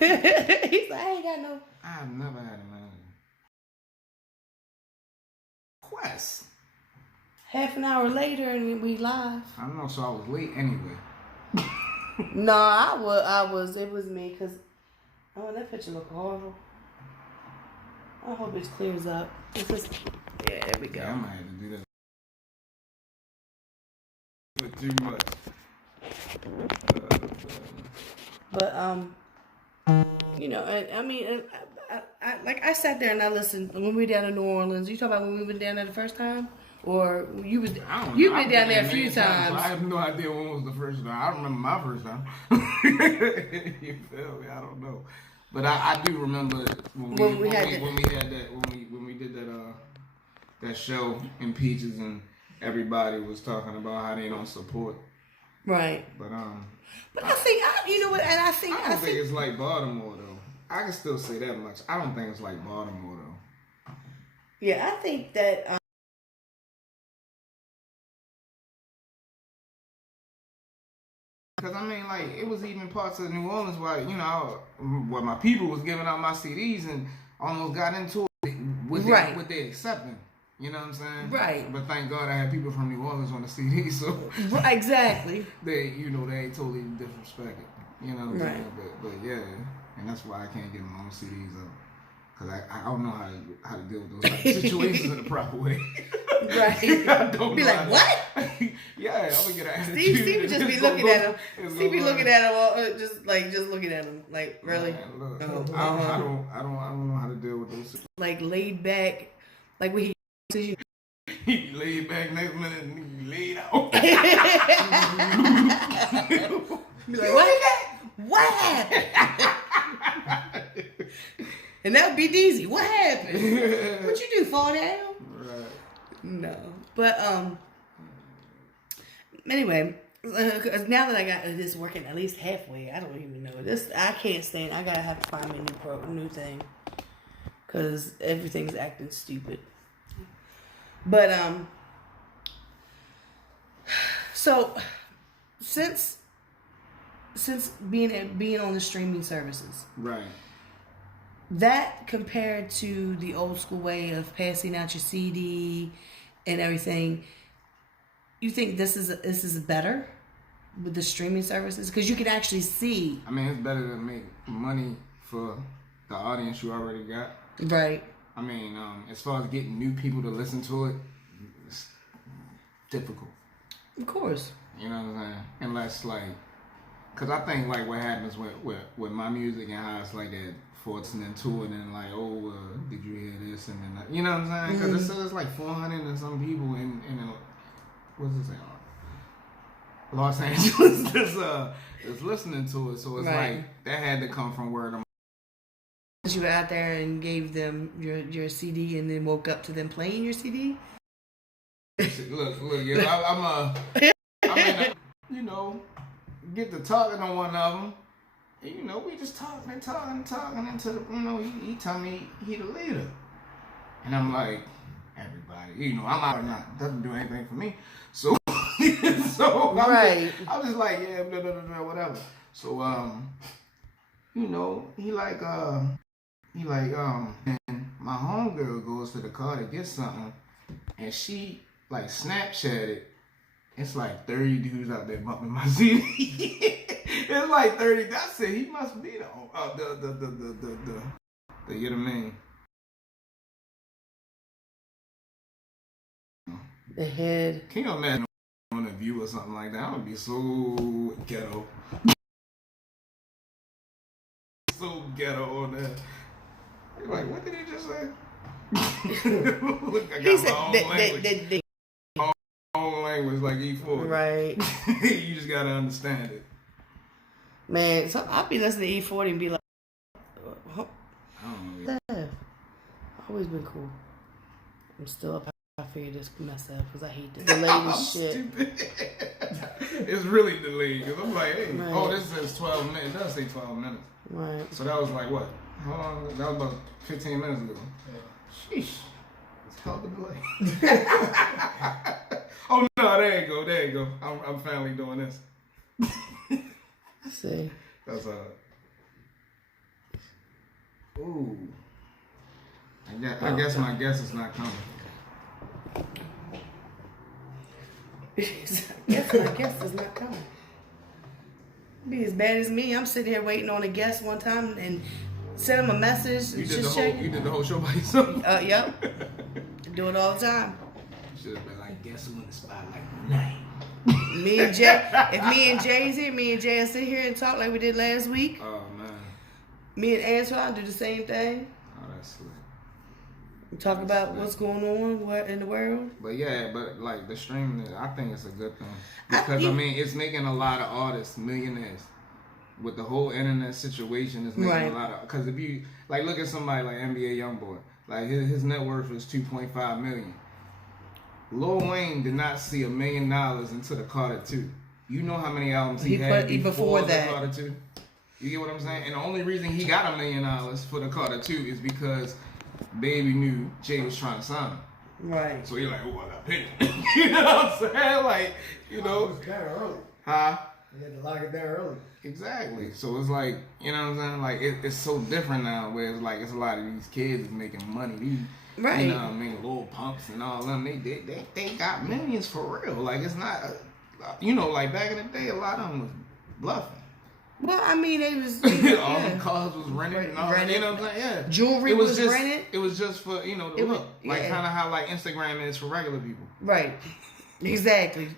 He's like, I ain't got no. I've never had a manager. Quest. Half an hour later and we live. I don't know, so I was late anyway. No, I was. It was me because. Oh, that picture look horrible. I hope it clears up. It's just, yeah, there we go. Yeah, I might have to do that. But too much. But you know, I mean, I sat there and I listened when we were down in New Orleans. You talk about when we went down there the first time, or you've been down there a few times. So I have no idea when was the first time. I remember my first time. You feel me? I don't know, but I do remember when we did that show in Peaches and everybody was talking about how they don't support. Right. But I think you know what, and I think it's like Bodymore though. I can still say that much. I don't think it's like Bodymore though. Yeah, I think that. Because I mean, like, it was even parts of New Orleans where, you know, where my people was giving out my CDs and almost got into it with their accepting. You know what I'm saying? Right. But thank God I had people from New Orleans on the CD, so exactly. they ain't totally disrespected. You know what I'm saying? But yeah, and that's why I can't get my own CDs up. Because I don't know how to deal with those situations in the proper way. Right. I don't be know like, what? Yeah, I'm gonna get an attitude. Steve would just be looking at him. Steve be looking at him, just looking at him, like, really? Man, look, I don't know how to deal with those. Like laid back, like when he laid back next minute and he laid out. Be like, what? What happened? And that would be Deezy. What happened? What you do? Fall down? Right. No, but anyway, now that I got this working at least halfway, I don't even know this. I can't stand. I gotta have to find me a new thing, cause everything's acting stupid. But so since being on the streaming services, right. That compared to the old school way of passing out your CD and everything, you think this is better with the streaming services? Because you can actually see. I mean, it's better to make money for the audience you already got. Right. I mean, as far as getting new people to listen to it, it's difficult. Of course. You know what I'm saying? Unless, like, because I think, like, what happens with my music and how it's like that, fortunate to it, and like, oh, did you hear this? And then, you know what I'm saying? Because it's like 400 and some people in what's it say? Los Angeles is listening to it. So it's like, that had to come from word of mouth. You were out there and gave them your CD and then woke up to them playing your CD? Look, yeah, I'm you know, get to talking on one of them. And, you know, we just talking until, you know, he tell me he the leader. And I'm like, everybody, you know, I'm out not, doesn't do anything for me. So, I'm just like, yeah, blah, blah, blah, whatever. So, you know, he like, and my homegirl goes to the car to get something, and she, like, Snapchatted. It's like 30 dudes out there bumping my CD. It's like 30. I said he must be the you know what I mean? The head. Can you imagine on a View or something like that? I would be so ghetto. So ghetto on that. You're like, what did he just say? Look, I got my own language. Own language like E40. Right. You just gotta understand it. Man, so I'll be listening to E40 and be like, I don't know. I've always been cool. I'm still up. I figured this myself because I hate the delayed shit. Stupid. It's really delayed because I'm like, hey, this says 12 minutes. It does say 12 minutes. Right. So that was like what? How long? That was about 15 minutes ago. Yeah. Sheesh. It's hell of a delay. Oh no, there you go. I'm finally doing this. See. That's Ooh. I guess my guess is not coming. My guess is not coming. Be as bad as me. I'm sitting here waiting on a guest one time and send him a message. You did the whole show by yourself? Yep. I do it all the time. You should have been like, guess who in the spotlight tonight? Me and Jay. If me and Jay's here, me and Jay will sit here and talk like we did last week. Oh man. Me and Antoine do the same thing. Oh, that's slick. Talk about what's going on in the world. But yeah, like the streaming, I think it's a good thing because I mean it's making a lot of artists millionaires. With the whole internet situation, it's making a lot of. Because if you like look at somebody like NBA YoungBoy, like his net worth was $2.5 million. Lil Wayne did not see $1 million into the Carter 2. You know how many albums he had before that. The Carter 2. You get what I'm saying? And the only reason he got $1 million for the Carter 2 is because Baby knew Jay was trying to sign him. Right. So you're like, oh, I got paid. You know what I'm saying? Like, you know. It was down early. Huh? You had to lock it down early. Exactly. So it's like, you know what I'm saying? Like, it's so different now where it's like, it's a lot of these kids making money. These, right. You know what I mean? Little Pumps and all them, they got millions for real. Like, it's not, you know, like back in the day, a lot of them was bluffing. Well, I mean, it was all the cars was rented and all that. You know what I'm saying? Yeah. Jewelry was just, rented. It was just for, you know, the look. Like kind of how like Instagram is for regular people. Right. Exactly.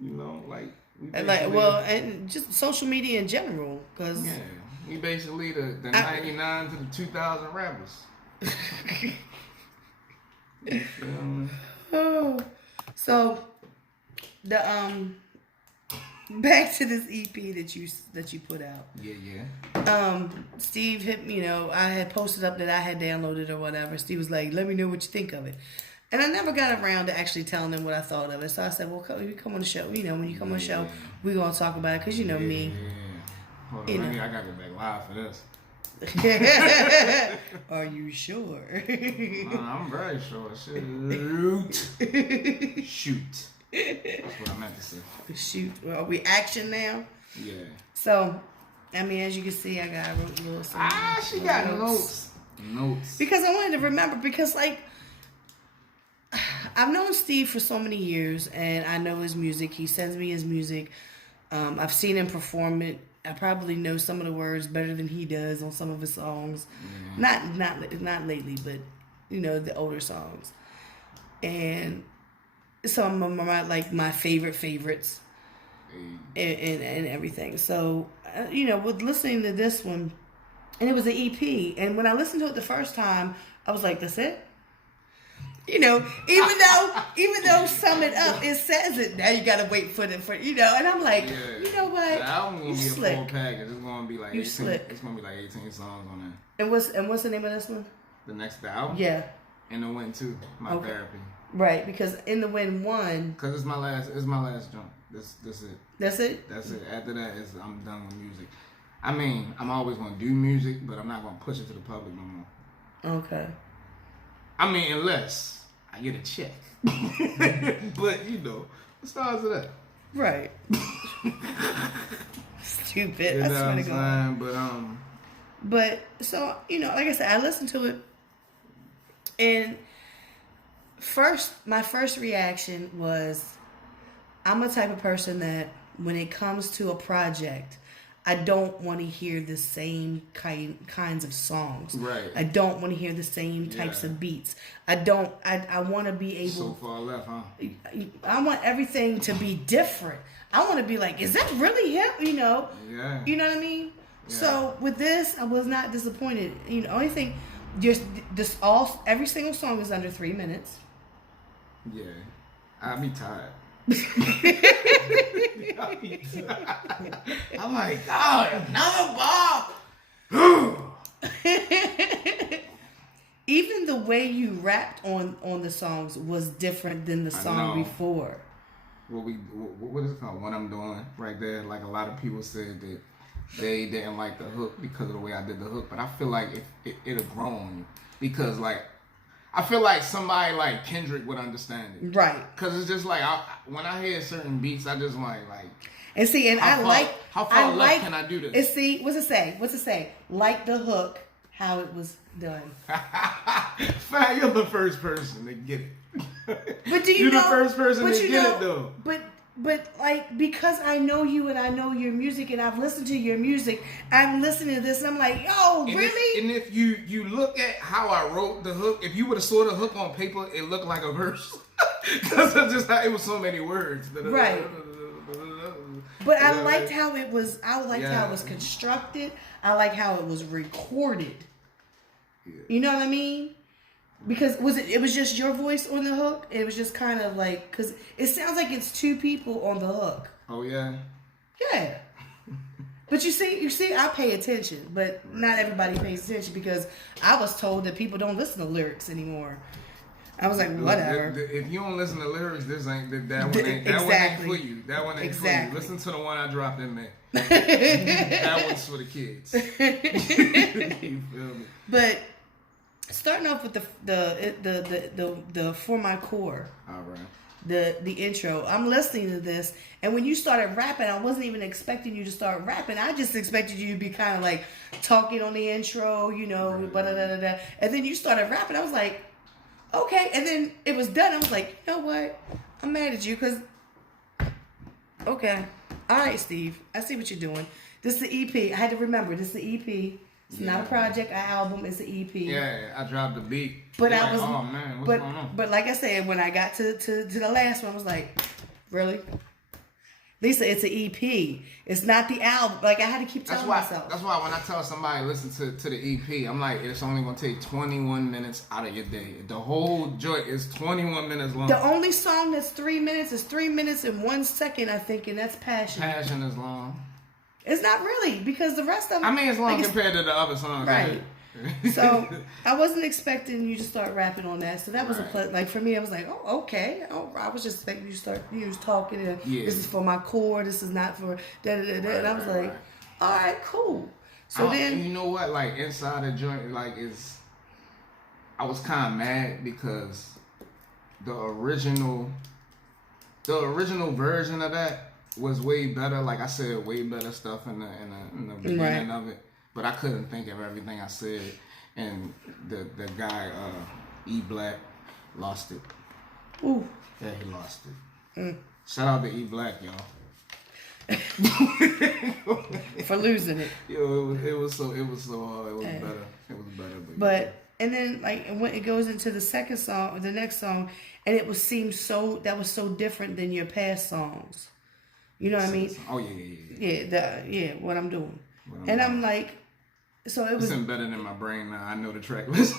You know, like and just social media in general, because we basically the 99 to the 2000 rappers. You feel me? Oh, so the back to this EP that you put out. Yeah. Steve hit me, you know, I had posted up that I had downloaded or whatever. Steve was like, let me know what you think of it. And I never got around to actually telling them what I thought of it. So I said, well, you come on the show. You know, when you come on the show, we're going to talk about it because you know me. Yeah. Hold on, I got to go back live for this. Are you sure? I'm very sure. Shoot. That's what I meant to say. Shoot. Are we action now? Yeah. So, I mean, as you can see, I wrote a little something. She got notes. Notes. Because I wanted to remember, because, like, I've known Steve for so many years, and I know his music. He sends me his music. I've seen him perform it. I probably know some of the words better than he does on some of his songs. Mm. Not lately, but, you know, the older songs. And some of them are like my favorites and everything. So, you know, with listening to this one, and it was an EP, and when I listened to it the first time, I was like, that's it? You know, even though sum it up, it says it. Now you gotta wait for you know. And I'm like, you know what? The album gonna be a full package. It's gonna be like 18. It's gonna be like 18 songs on there. And what's the name of this one? The album? Yeah. In the Wind 2, my therapy. Right, because In the Wind 1. Because it's my last jump. This it. That's it. That's it. After that, I'm done with music. I mean, I'm always gonna do music, but I'm not gonna push it to the public no more. Okay. I mean, unless I get a check. But, you know, the stars of that. Right. Stupid. You I know swear to God. But, so, you know, like I said, I listened to it. And my first reaction was, I'm a type of person that when it comes to a project, I don't want to hear the same kinds of songs. Right. I don't want to hear the same types of beats. I want to be able. So far left, huh? I want everything to be different. I want to be like, is that really him? You know. Yeah. You know what I mean? Yeah. So with this, I was not disappointed. You know, only thing, every single song is under 3 minutes. Yeah. I'll be tired. I'm like, oh, another ball. Even the way you rapped on the songs was different than the song before. What is it called? What I'm doing right there. Like a lot of people said that they didn't like the hook because of the way I did the hook, but I feel like it'll grow on you because like. I feel like somebody like Kendrick would understand it. Right. Because it's just like, when I hear certain beats, I just like... And see, and how far left can I do this? And see, what's it say? Like the hook, how it was done. Fine, you're the first person to get it. But do you you're know? the first person but to you get know, it though. But like, because I know you and I know your music and I've listened to your music, I'm listening to this and I'm like, yo, And really? if you look at how I wrote the hook, if you would have saw the hook on paper, it looked like a verse. Because it was so many words. Right. But I liked how it was. I liked how it was constructed. I like how it was recorded. Yeah. You know what I mean? Because it was just your voice on the hook. It was just kind of like, because it sounds like it's two people on the hook. Oh yeah. Yeah. But you see, I pay attention, but not everybody pays attention because I was told that people don't listen to lyrics anymore. I was like, whatever. If you don't listen to lyrics, that one ain't for you. That one ain't for you. Listen to the one I dropped in there. That one's for the kids. You feel me? But starting off with the For My Core. All right. The intro. I'm listening to this, and when you started rapping, I wasn't even expecting you to start rapping. I just expected you to be kind of like talking on the intro, you know, right. And then you started rapping. I was like, okay. And then it was done. I was like, you know what? I'm mad at you because, okay. All right, Steve. I see what you're doing. This is the EP. I had to remember. This is the EP. It's not a project, an album. It's an EP. Yeah, I dropped the beat. But I was, oh man, what's going on? But like I said, when I got to the last one, I was like, really? Lisa, it's an EP. It's not the album. Like, I had to keep telling myself. That's why when I tell somebody listen to the EP, I'm like, it's only going to take 21 minutes out of your day. The whole joint is 21 minutes long. The only song that's 3 minutes is 3 minutes and 1 second, I think, and that's Passion. Passion is long. It's not really, because the rest of them... I mean, it's long compared to the other songs. Right. So, I wasn't expecting you to start rapping on that. So, that was like, for me, I was like, oh, okay. Oh, I was just expecting you to start, was talking, and this is for my core, this is not for da-da-da-da. And I was like, all right, cool. So then... You know what? Like, inside the joint, like, I was kind of mad because the original version of that was way better. Like I said, way better stuff in the beginning of it. But I couldn't think of everything I said, and the guy E Black lost it. Ooh. Yeah, he lost it. Shout out to E Black, y'all. For losing it. Yo, it was so hard. It was better. It was better. But and then like when it goes into the second song, the next song, and that was so different than your past songs. You know what I mean? Oh yeah. What I'm doing. I'm like, so it was. It's embedded in my brain now. I know the track list.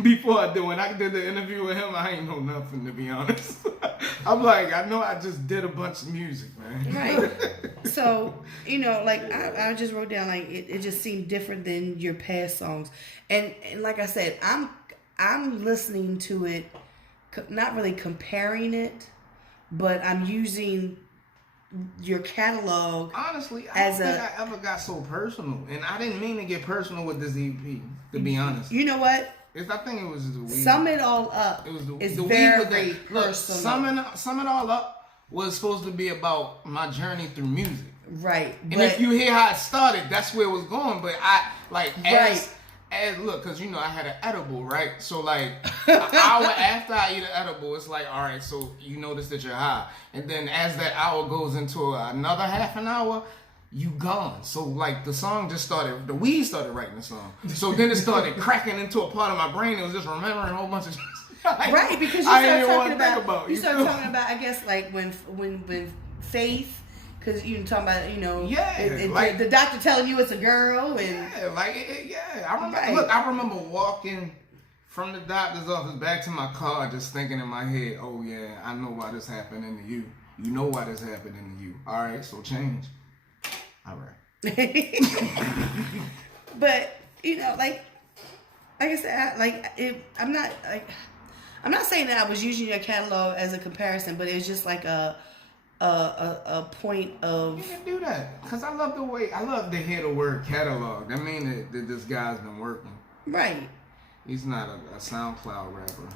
Before I do, when I did the interview with him, I ain't know nothing, to be honest. I'm like, I know I just did a bunch of music, man. Right. So, like I just wrote down, like, it just seemed different than your past songs. And like I said, I'm listening to it, not really comparing it, but I'm using your catalog. Honestly, I don't think I ever got so personal, and I didn't mean to get personal with this EP. To be honest, you know what? I think it was the weed. Sum it all up. It was the very weed. personal. Sum it all up was supposed to be about my journey through music. Right. And if you hear how it started, that's where it was going. But I like as look, because I had an edible, right? So like an hour after I eat an edible, it's like, all right, so you notice that you're high. And then as that hour goes into another half an hour, you gone. So like the weed started writing the song. So then it started cracking into a part of my brain. It was just remembering a whole bunch of like, right, because you started talking about, I guess, like when Faith. Because you talking about, the doctor telling you it's a girl, and I remember walking from the doctor's office back to my car, just thinking in my head, "Oh yeah, I know why this happening to you. You know why this happening to you. All right, so change. All right." But like I said, I'm not saying that I was using your catalog as a comparison, but it's just like a point of... You can do that, because I love to hear the word catalog. That means that this guy's been working. Right. He's not a SoundCloud rapper.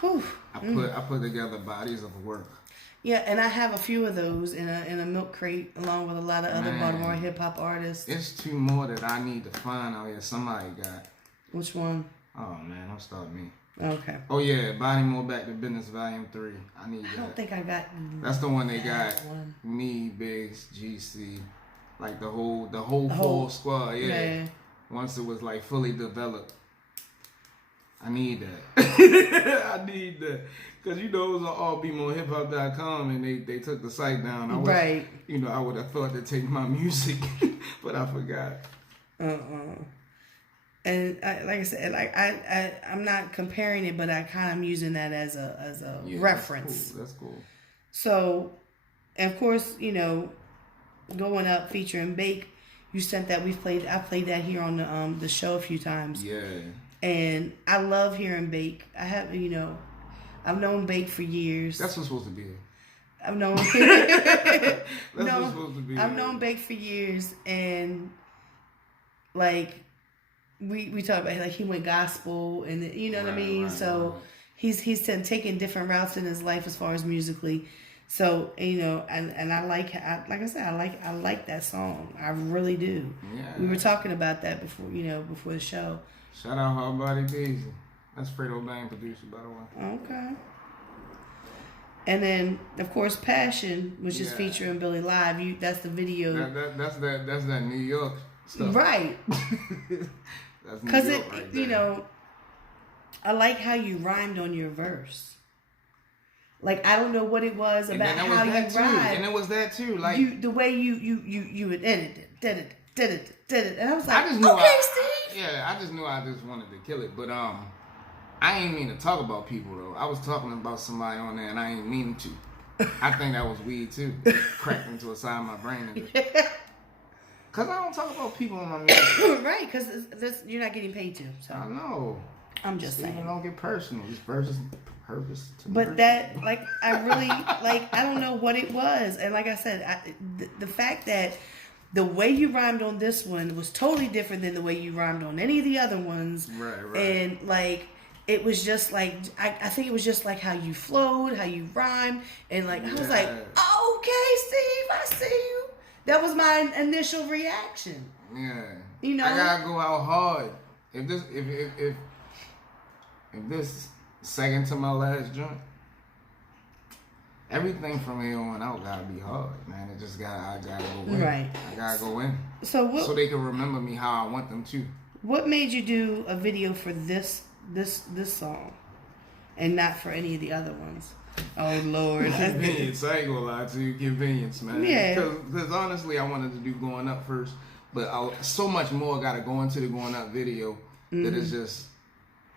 Whew. I put together bodies of work. Yeah, and I have a few of those in a milk crate, along with a lot of other Man. Baltimore hip hop artists. It's two more that I need to find out here. Somebody got. Which one? Oh man, don't start me. Okay. Oh yeah, Bodymore Back to Business Volume 3. I need that. I don't think I got. That's the one they got. One. Me, Biggs, GC, like the whole full squad. Yeah. Once it was like fully developed. I need that. I need that. Because, you know, it was on allbemorehiphop.com and they took the site down. Right. You know, I would have thought to take my music, but I forgot. And like I said, I'm not comparing it, but I kind of using that as a reference. That's cool. So, and of course, you know, Going Up featuring Bake, you sent that. I played that here on the show a few times. Yeah. And I love hearing Bake. I have, you know, I've known Bake for years. That's what's supposed to be. I've known. That's what's supposed to be. I've known Bake for years, and like we talk about, like, he went gospel, and you know what I mean. Right, so he's taken different routes in his life as far as musically. So, you know, and I like I said, I like that song. I really do. Yeah. We were talking about that before the show. Shout out Hard Body Daisy. That's Fredo Bang producer, by the way. Okay. And then, of course, Passion, which is featuring Billy Live. That's the video. That's that New York stuff. Right. That's because New York right there. You know, I like how you rhymed on your verse. Like, I don't know what it was about how you rhymed. And it was that too. Like the way you would edit it, did it, and I was like, Steve. Yeah, I just knew I just wanted to kill it, but I ain't mean to talk about people though. I was talking about somebody on there, and I ain't meaning to. I think that was weed too. Cracked into a side of my brain. Cause I don't talk about people on my music. Right? Because you're not getting paid to. So I know. I'm just saying. Even don't get personal. Just versus purpose. But that, like, I really, like, I don't know what it was. And like I said, the fact that the way you rhymed on this one was totally different than the way you rhymed on any of the other ones. Right. And, like, it was just, like, I think it was just, like, how you flowed, how you rhymed. And, like, I was like, okay, Steve, I see you. That was my initial reaction. Yeah. You know? I gotta go out hard. If this second to my last joint, everything from here on out gotta be hard, man. I gotta go in. Right. I gotta go in. So they can remember me how I want them to. What made you do a video for this song, and not for any of the other ones? Oh Lord. Convenience. I ain't gonna lie to you. Convenience, man. Yeah. Because honestly, I wanted to do Going Up first, but so much more gotta go into the Going Up video that it's just.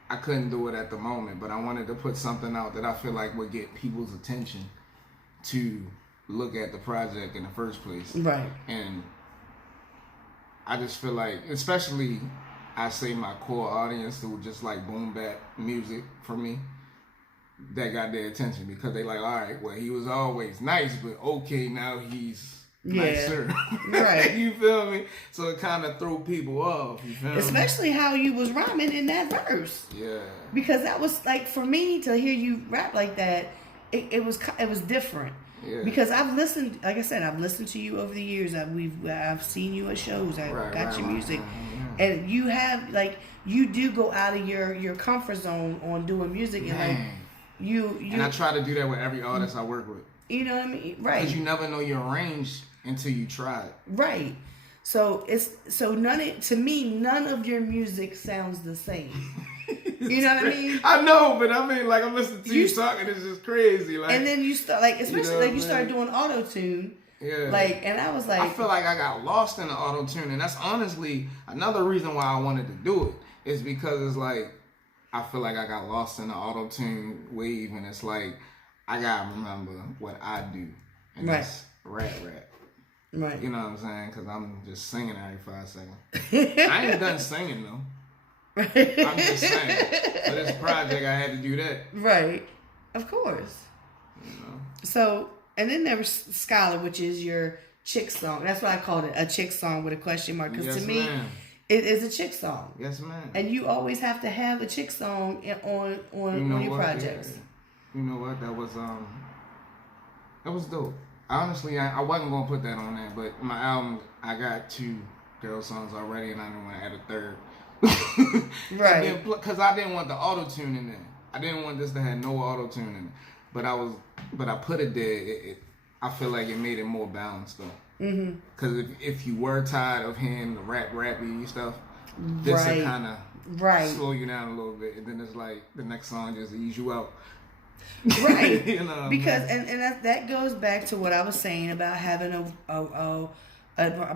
I couldn't do it at the moment, but I wanted to put something out that I feel like would get people's attention to look at the project in the first place. Right. And I just feel like, especially, I say my core audience who just like boom bap music for me, that got their attention because they like, all right, well, he was always nice, but okay, now he's nicer. Right. You feel me? So it kind of threw people off. You feel Especially me? how you was rhyming in that verse. Yeah. Because that was like, for me to hear you rap like that, it was different. Yeah. Because I've listened, like I said, I've listened to you over the years. I've seen you at shows. I got your music, and you have, like, you do go out of your comfort zone on doing music, and like you. And I try to do that with every artist I work with. You know what I mean? Right. Because you never know your range until you try it. Right. So none of your music sounds the same. You know what I mean? I know, but I mean, like, I'm listening to you talking, it's just crazy. Like, and then you start, like, especially, you know, like, you start doing auto-tune. Yeah. Like, and I was like, I feel like I got lost in the auto-tune, and that's honestly another reason why I wanted to do it, is because it's like, I feel like I got lost in the auto-tune wave, and it's like, I gotta remember what I do. And that's rap. Right. You know what I'm saying? Because I'm just singing every 5 seconds. I ain't done singing, though. I'm just saying. For this project, I had to do that. Right. Of course. You know? So, and then there was Scholar, which is your chick song. That's why I called it a chick song with a question mark. Because to me, it is a chick song. Yes, ma'am. And you always have to have a chick song on your projects. Yeah. You know what? That was That was dope. Honestly, I wasn't gonna put that on there, but my album, I got 2 girl songs already, and I didn't want to add a third. Right. Because I didn't want the auto tune in there. I didn't want this to have no auto tune in it. But I put it there. I feel like it made it more balanced though. Mm-hmm. Because if you were tired of hearing the rappy stuff, this will kind of slow you down a little bit, and then it's like the next song just ease you out. Right. You know, because and that goes back to what I was saying about having a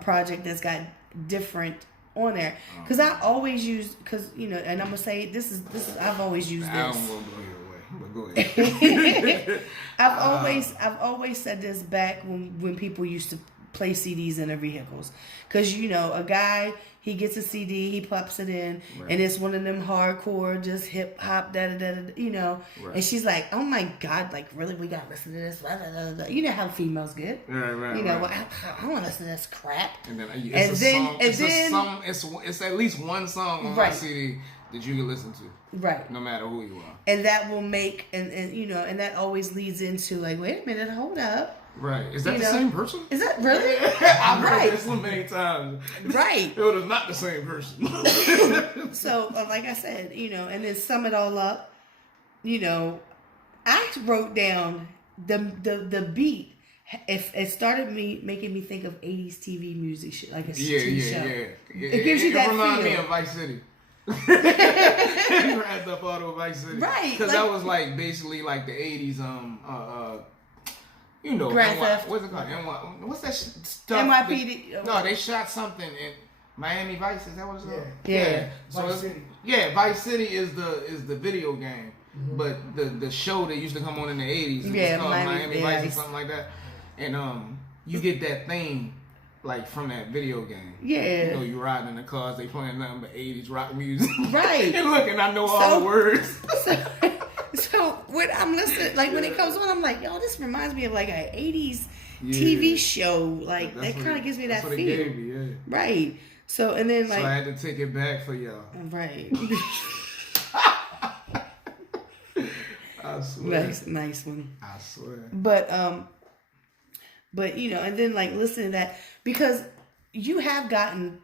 project that's got different on there. Because I always use, because you know, and I'm gonna say this is I've always used the this. album will blow you away, but go ahead. I've always said this back when people used to play CDs in their vehicles, because you know, a guy, he gets a CD, he pops it in, right, and it's one of them hardcore, just hip hop, you know. Right. And she's like, "Oh my God, like really, we gotta listen to this." Blah, blah, blah, blah. You know how females get, right? You know, well, I don't want to listen to this crap. And then it's at least one song on my CD that you can listen to, right? No matter who you are, and that will make and you know, and that always leads into like, wait a minute, hold up. Right. Is that the same person? Is that really? I've heard this so many times. Right. It was not the same person. So, like I said, you know, and then sum it all up, you know, I wrote down the beat. If it started making me think of 80s TV music shit, like a TV show. Yeah. It gives you that feel. It reminds me of Vice City. Grand Theft Auto Vice City. Right. Because that was like basically like the 80s you know, Grand Theft. What's it called? What's that stuff? NYPD. No, they shot something in Miami Vice. Is that what it's called? Yeah. So Vice City. Yeah, Vice City is the video game, but the show that used to come on in the 80s was called Miami Vice or something like that. And you get that thing like from that video game. Yeah. You know, you riding in the cars, they playing nothing but 80s rock music. Right. And look, and I know all the words. So when I'm listening, like when it comes on, I'm like, yo, this reminds me of like an 80s TV show. Like that kind of gives me that feel. It gave me, Right. So and then like, so I had to take it back for y'all. Right. I swear. Nice one. I swear. But you know, and then like listening to that, because you have gotten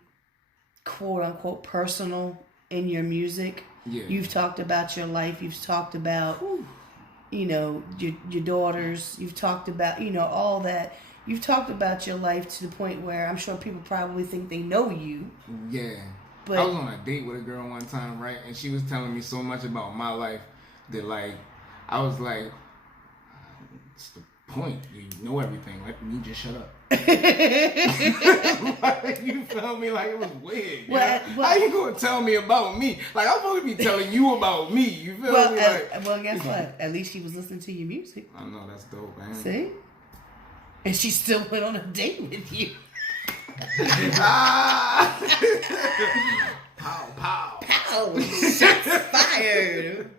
quote unquote personal in your music. Yeah. You've talked about your life. You've talked about, you know, your daughters. You've talked about, you know, all that. You've talked about your life to the point where I'm sure people probably think they know you. Yeah. But I was on a date with a girl one time, right? And she was telling me so much about my life that, like, I was like, it's the point. You know everything. Let me just shut up. Like, you feel me? Like, it was weird. How you gonna tell me about me? Like, I'm supposed to be telling you about me. You feel me? Well, guess what? At least she was listening to your music. I know, that's dope, man. See? And she still went on a date with you. Pow, pow. Pow. Shots fired.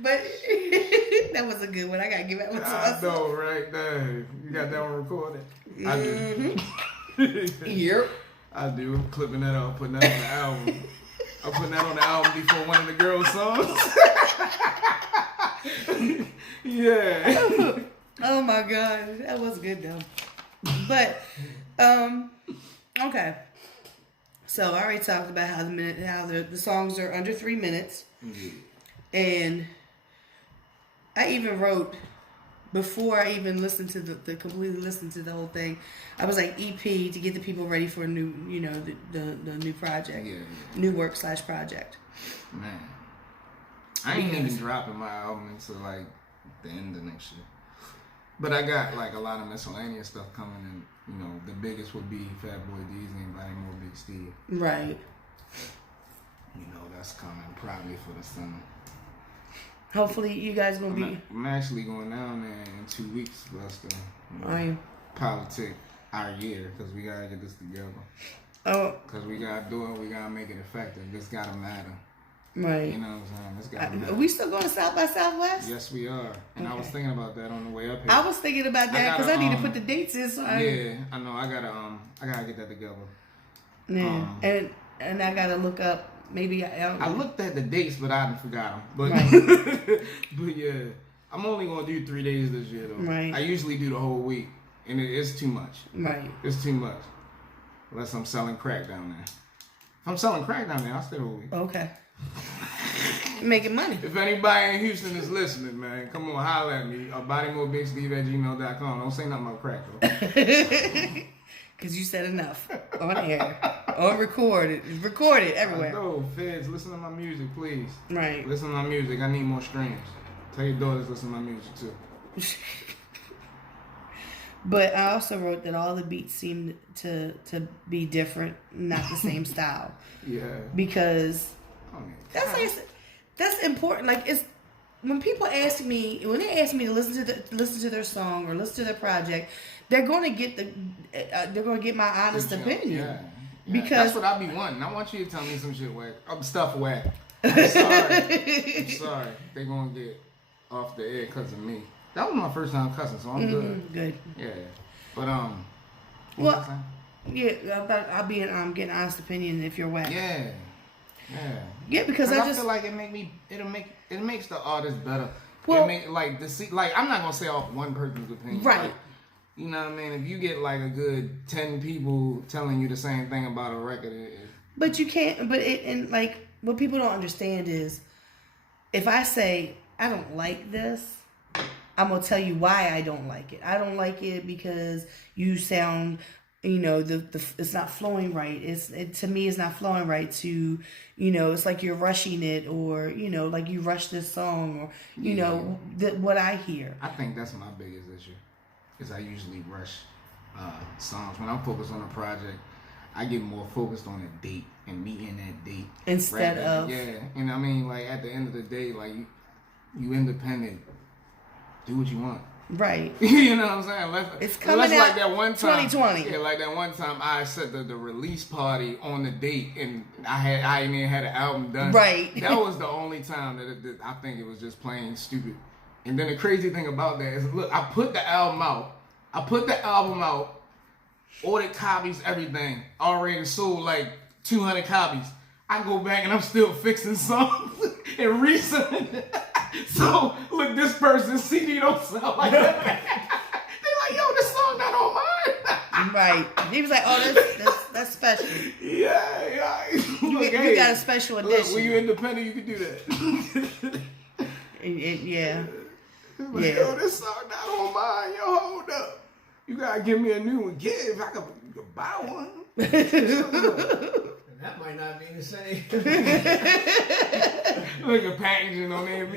But that was a good one. I gotta give that one to myself. I know, right? Dang. You got that one recorded? Mm-hmm. I do. Yep. I do. I'm clipping that up, putting that on the album. I'm putting that on the album before one of the girls' songs. Yeah. Oh my God. That was good though. But okay. So I already talked about how the songs are under 3 minutes. Mm-hmm. And I even wrote, before I even listened to the completely listened to the whole thing, I was like EP to get the people ready for a new, you know, the new project, new work / project. Man, I ain't even dropping my album until like the end of next year. But I got like a lot of miscellaneous stuff coming in. You know, the biggest would be Fatboy D's and Bodymore Big Steve. Right. You know, that's coming probably for the summer. Hopefully you guys gonna be. I'm actually going down there in 2 weeks for us to politic our year, because we gotta get this together. Oh. Because we gotta do it. We gotta make it effective. This gotta matter. Right. You know what I'm saying? This gotta matter. Are we still going to South by Southwest? Yes, we are. And I was thinking about that on the way up here. I was thinking about that because I need to put the dates in. So yeah, I know. I gotta get that together. Yeah, and I gotta look up. Maybe I looked at the dates, but I forgot them. But right. but yeah, I'm only gonna do 3 days this year though. Right. I usually do the whole week, and it's too much. Right. It's too much. Unless I'm selling crack down there. If I'm selling crack down there, I'll stay the whole week. Okay. Making money. If anybody in Houston is listening, man, come on, holler at me. BodymoreBigSteve@gmail.com. Don't say nothing about crack though. Because you said enough on air. Or recorded. Recorded everywhere. No, feds, listen to my music, please. Right. Listen to my music. I need more streams. Tell your daughters to listen to my music too. But I also wrote that all the beats seem to be different, not the same style. Yeah. Because that's that's important. Like it's when people ask me to listen to their song or listen to their project, they're going to get my honest opinion. Yeah. Because that's what I be wanting. I want you to tell me some shit whack. Stuff whack. I'm sorry. They're gonna get off the air because of me. That was my first time cussing, so I'm good. Good. Yeah. But I'll be getting honest opinion if you're whack. Yeah. Yeah, because I feel like it makes the artist better. Well, I'm not gonna say off one person's opinion. Right. Like, you know what I mean? If you get like a good 10 people telling you the same thing about a record, but you can't. And what people don't understand is, if I say I don't like this, I'm gonna tell you why I don't like it. I don't like it because you sound, it's not flowing right. To me, it's not flowing right. It's like you're rushing it, or like you rush this song, or what I hear. I think that's my biggest issue. Is I usually rush songs. When I'm focused on a project, I get more focused on a date and meeting that date instead of and I mean, like, at the end of the day, like, you independent, do what you want. Right. You know what I'm saying? It's coming out like that one time, 2020. Yeah, like that one time I set the release party on the date, and I ain't even had an album done. Right. That was the only time that I think it was just plain stupid. And then the crazy thing about that is, look, I put the album out, ordered copies, everything, already sold like 200 copies. I go back and I'm still fixing songs and reselling. So, look, this person's CD don't sound like that. They like, yo, this song not on mine. Right. He was like, oh, that's special. Yeah. You got a special edition. Look, when you independent, you can do that. Yeah. Like, yo, this song not on mine. Yo, hold up. You gotta give me a new one. If I could buy one. That might not be the same. Look, the packaging don't even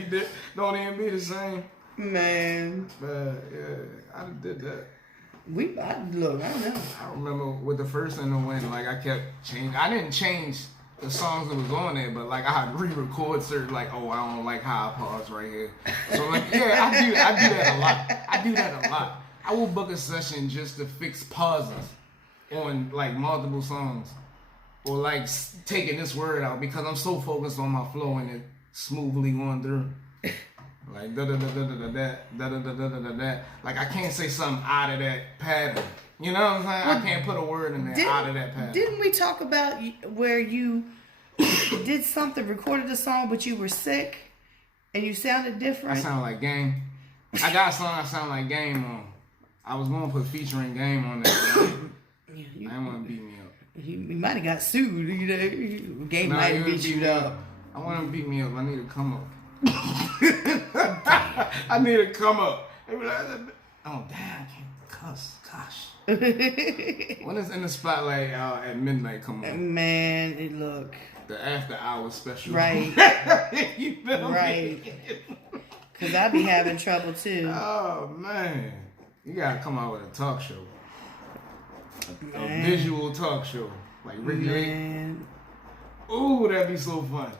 be the same. Man. Yeah, I did that. I don't know. I remember with the first in the win, like, I kept changing. I didn't change the songs that was on there, but like I re-record certain, like, oh, I don't like how I pause right here. So like, yeah, I do that a lot. I will book a session just to fix pauses on like multiple songs, or like taking this word out because I'm so focused on my flow and it smoothly going through. Like da da da da da da da da da da da da. Like I can't say something out of that pattern. You know what I'm saying? I can't put a word in there out of that pattern. Didn't we talk about where you did something, recorded a song, but you were sick and you sounded different? I sound like Game. I got a song I sound like Game on. I was going to put featuring Game on that. I didn't want to beat me up. He might have got sued. Game might have beat you up. I want him to beat me up. I need to come up. I need to come up. They be like, oh, damn, I can't cuss. Gosh. When is In the Spotlight out at midnight come on? Man, look. The after hours special. Right. You feel right. me? Because I be having trouble too. Oh, man. You got to come out with a talk show. A visual talk show. Like Ricky Lake. Ooh, that'd be so fun.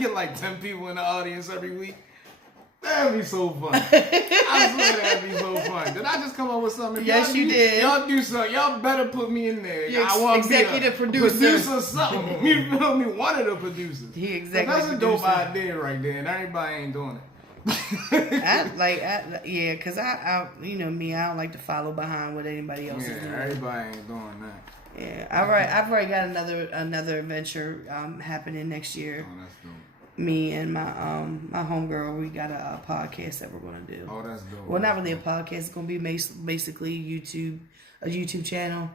Get like 10 people in the audience every week. That'd be so fun. I swear that'd be so fun. Did I just come up with something? Yes, you did. Y'all do something. Y'all better put me in there. I want executive producer. Producer something. You feel me? One of the producers. He executive That's a dope producer. idea right there, and everybody ain't doing it. Because I you know me, I don't like to follow behind what anybody else is doing. Everybody ain't doing that. Yeah, I've already got another venture happening next year. Oh, that's dope. Me and my homegirl, we got a podcast that we're gonna do. Oh, that's dope. Well, not really a podcast. It's gonna be basically a YouTube channel,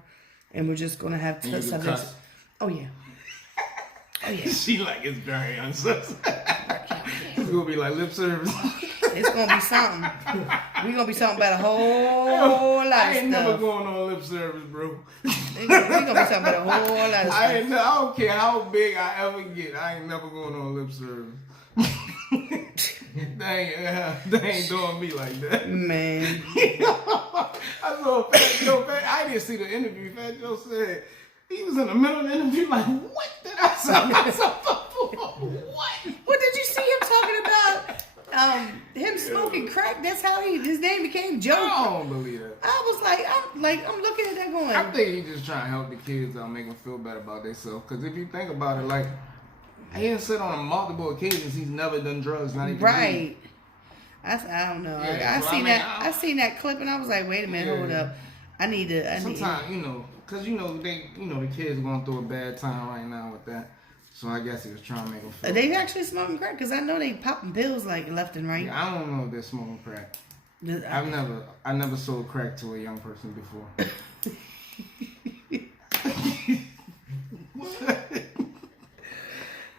and we're just gonna have subjects. Oh yeah. Oh yeah. She like it's very unsus. It's gonna be like lip service. It's gonna be something. We're gonna be talking about a whole lot of stuff. I ain't never going on lip service, bro. We're gonna be talking about a whole lot of stuff. I don't care how big I ever get. I ain't never going on lip service. They ain't doing me like that. Man. I saw Fat Joe. I didn't see the interview. Fat Joe said he was in the middle of the interview like, what did I say myself up for? What? What did you see him talking about? Him smoking crack. That's how his name became Joe. I don't believe that. I was I'm looking at that going. I think he just trying to help the kids out, make them feel better about themselves. Because if you think about it, like, he has said on multiple occasions he's never done drugs, not even right. I don't know. Yeah, I seen that clip and I was like, wait a minute, hold up. Sometimes, because the kids are going through a bad time right now with that. So I guess he was trying to make them feel They better. actually smoking crack because I know they popping pills like left and right. Yeah, I don't know if they're smoking crack. I never sold crack to a young person before.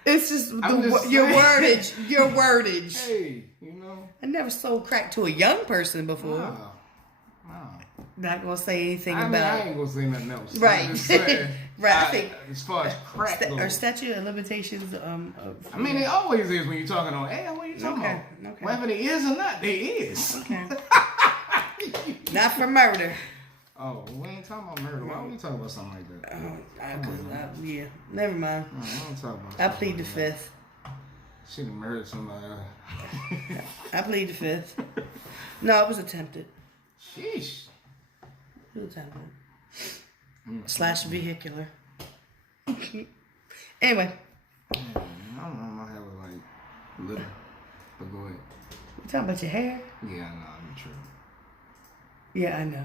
It's just your wordage. Your wordage. Hey, I never sold crack to a young person before. No. Not gonna say anything I about. ain't gonna say nothing else. Right. I'm just saying, right. I think as far as crack goes. Or statute of limitations. I mean, it always is when you're talking on air. What are you talking about? Okay. Whether there is or not, there is. Okay. Not for murder. Oh, we ain't talking about murder. Why would we talk about something like that? Yeah. Never mind. I don't talk about. I plead the fifth. She done murdered somebody. I plead the fifth. No, it was attempted. Sheesh. It was attempted. / vehicular. Anyway. I don't know. My hair was like little. But go ahead. You talking about your hair? Yeah, I know. I'm true. Yeah, I know.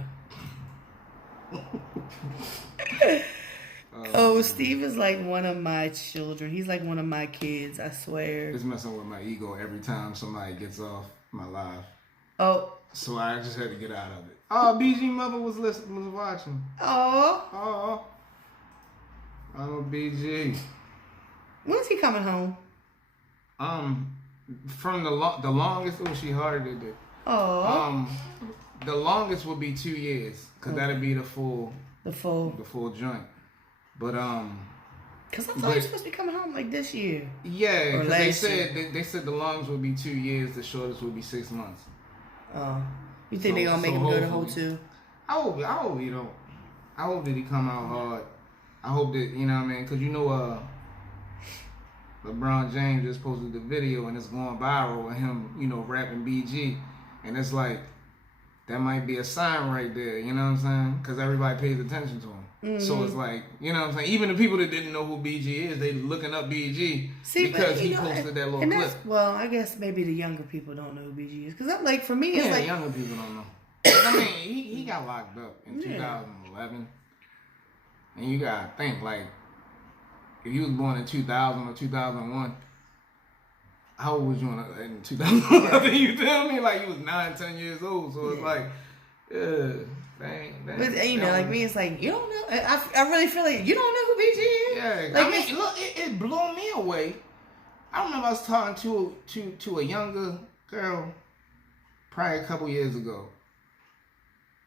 Steve is like one of my children. He's like one of my kids, I swear. It's messing with my ego every time somebody gets off my live. Oh. So I just had to get out of it. Oh, BG mother was watching. Oh. I'm a BG. When's he coming home? From the longest, she harder did. Oh. The longest will be 2 years, cause that'll be the full joint. But cause I thought you were supposed to be coming home like this year. Yeah, cause they said the longest would be 2 years, the shortest would be 6 months. Oh, you think they gonna make him go the whole 2? I hope he don't. I hope that he come out hard. I hope that what I mean, cause LeBron James just posted the video and it's going viral of him, rapping BG, and it's like. That might be a sign right there, you know what I'm saying? Because everybody pays attention to him. Mm-hmm. So it's like, you know what I'm saying? Even the people that didn't know who BG is, they looking up BG because he posted that little clip. Well, I guess maybe the younger people don't know who BG is. Because I'm like, for me, it's like... younger people don't know. I mean, he got locked up in 2011. And you got to think, like, if you was born in 2000 or 2001... How old was you in 2011? You feel me? Like you was 9, 10 years old. So it's like, dang. But like me, it's like you don't know. I really feel like you don't know who BG is. Yeah, like, I mean, look, it blew me away. I remember I was talking to a younger girl, probably a couple years ago,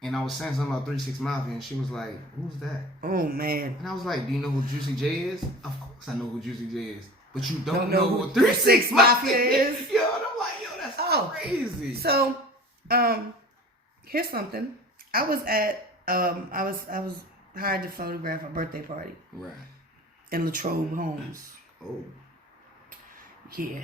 and I was saying something about 3 6 Mafia, and she was like, "Who's that?" Oh man! And I was like, "Do you know who Juicy J is?" Of course, I know who Juicy J is. But you don't know who 3 6 Mafia is? Yo, and I'm like, that's crazy. So, here's something. I was at I was hired to photograph a birthday party. Right. In Latrobe Homes. Oh. Yeah.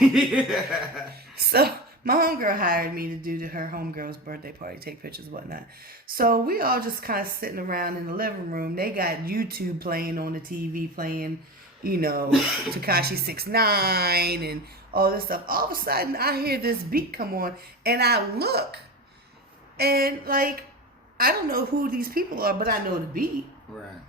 Yeah. So my homegirl hired me to do her homegirl's birthday party, take pictures, whatnot. So we all just kind of sitting around in the living room. They got YouTube playing on the TV, playing. Tekashi 6ix9ine and all this stuff. All of a sudden, I hear this beat come on, and I look, and like, I don't know who these people are, but I know the beat. Right.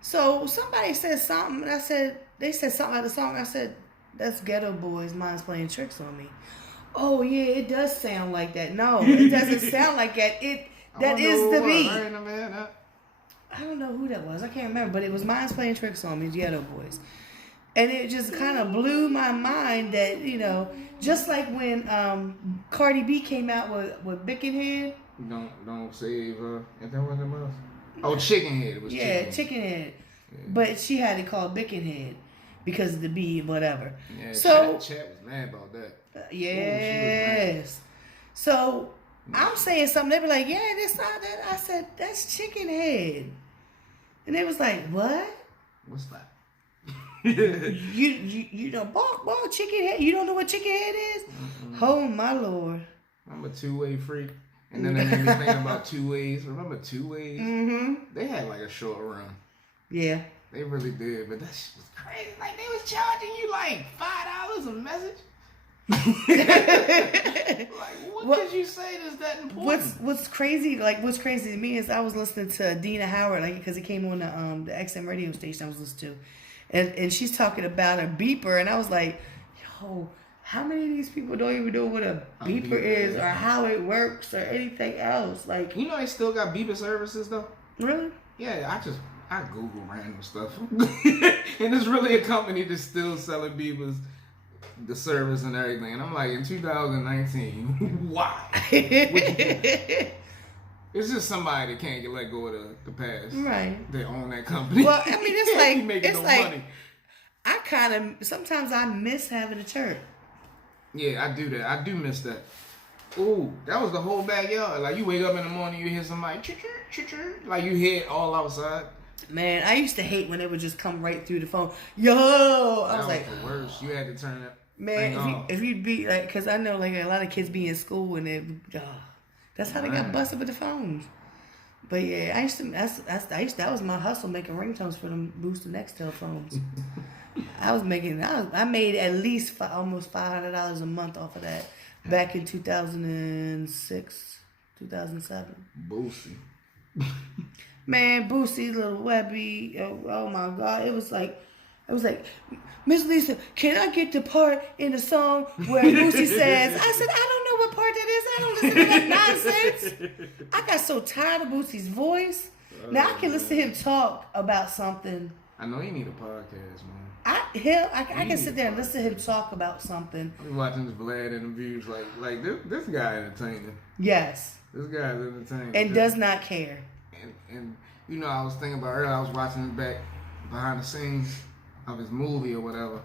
So somebody said something, and they said something about the song. I said, That's Ghetto Boys. Mine's playing tricks on me. Oh yeah, it does sound like that. No, it doesn't sound like that. That is the beat. I don't know who that was. I can't remember, but it was Mine's Playing Tricks on Me, Ghetto Boys. And it just kind of blew my mind that, just like when Cardi B came out with Bickenhead. Don't save her. Is that what it was? Oh, Chickenhead. It was Chickenhead. Yeah. But she had it called Bickenhead because of the B, whatever. Yeah, so Chat was mad about that. Yes. So I'm saying something. They be like, "Yeah, that's not that." I said, "That's Chickenhead," and they was like, "What? What's that?" you know, bark, Chickenhead. You don't know what Chickenhead is? Mm-hmm. Oh my Lord! I'm a two-way freak. And then they made me think about Two Ways. Remember Two Ways? Mm-hmm. They had like a short run. Yeah. They really did, but that shit was crazy. Like they was charging you like $5 a message. Like what could you say that's that important? What's crazy to me is I was listening to Dina Howard, because it came on the XM radio station I was listening to, and she's talking about a beeper, and I was like, yo. How many of these people don't even know what a beeper is or how it works or anything else? Like, they still got beeper services though. Really? Yeah, I Google random stuff, and there's really a company that's still selling beepers, the service and everything. And I'm like, in 2019, why? It's just somebody that can't let go of the past. Right. They own that company. Well, I mean, it's like making money. I sometimes I miss having a church. Yeah, I do that. I do miss that. Ooh, that was the whole backyard. Like, you wake up in the morning, you hear somebody, chir-chir. Like, you hear it all outside. Man, I used to hate when it would just come right through the phone. Yo! I was like... That was the worst. You had to turn that thing off. If you'd be, like... Because I know, like, a lot of kids be in school and that's how they got busted with the phones. But, yeah, that was my hustle, making ringtones for them Boost the Nextel phones. I made at least almost $500 a month off of that back in 2006, 2007. Boosie. Man, Boosie, Little Webby, oh my God. It was like, Miss Lisa, can I get the part in the song where Boosie says, I said, I don't know what part that is. I don't listen to that nonsense. I got so tired of Boosie's voice. Now I can listen to him talk about something. I know you need a podcast, man. I can sit there and listen to him talk about something. I'm watching this Vlad interviews, like this guy entertaining. Yes. This guy's entertaining. And does not care. And I was thinking about earlier, I was watching it back behind the scenes of his movie or whatever.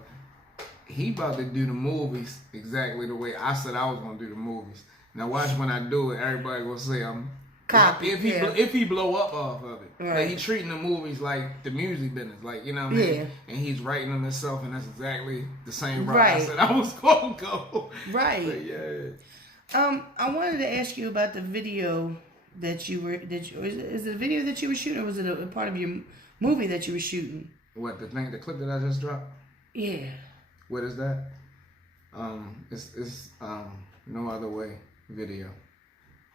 He about to do the movies exactly the way I said I was gonna do the movies. Now watch when I do it, everybody gonna say I'm copy. If he blow up off of it, right. Like he treating the movies like the music business, like what I mean. Yeah. And he's writing them himself, and that's exactly the same route I said I was gonna go. Right. But yeah. I wanted to ask you about the video is it a video that you were shooting, or was it a part of your movie that you were shooting? What, the clip that I just dropped? Yeah. What is that? It's No Other Way video.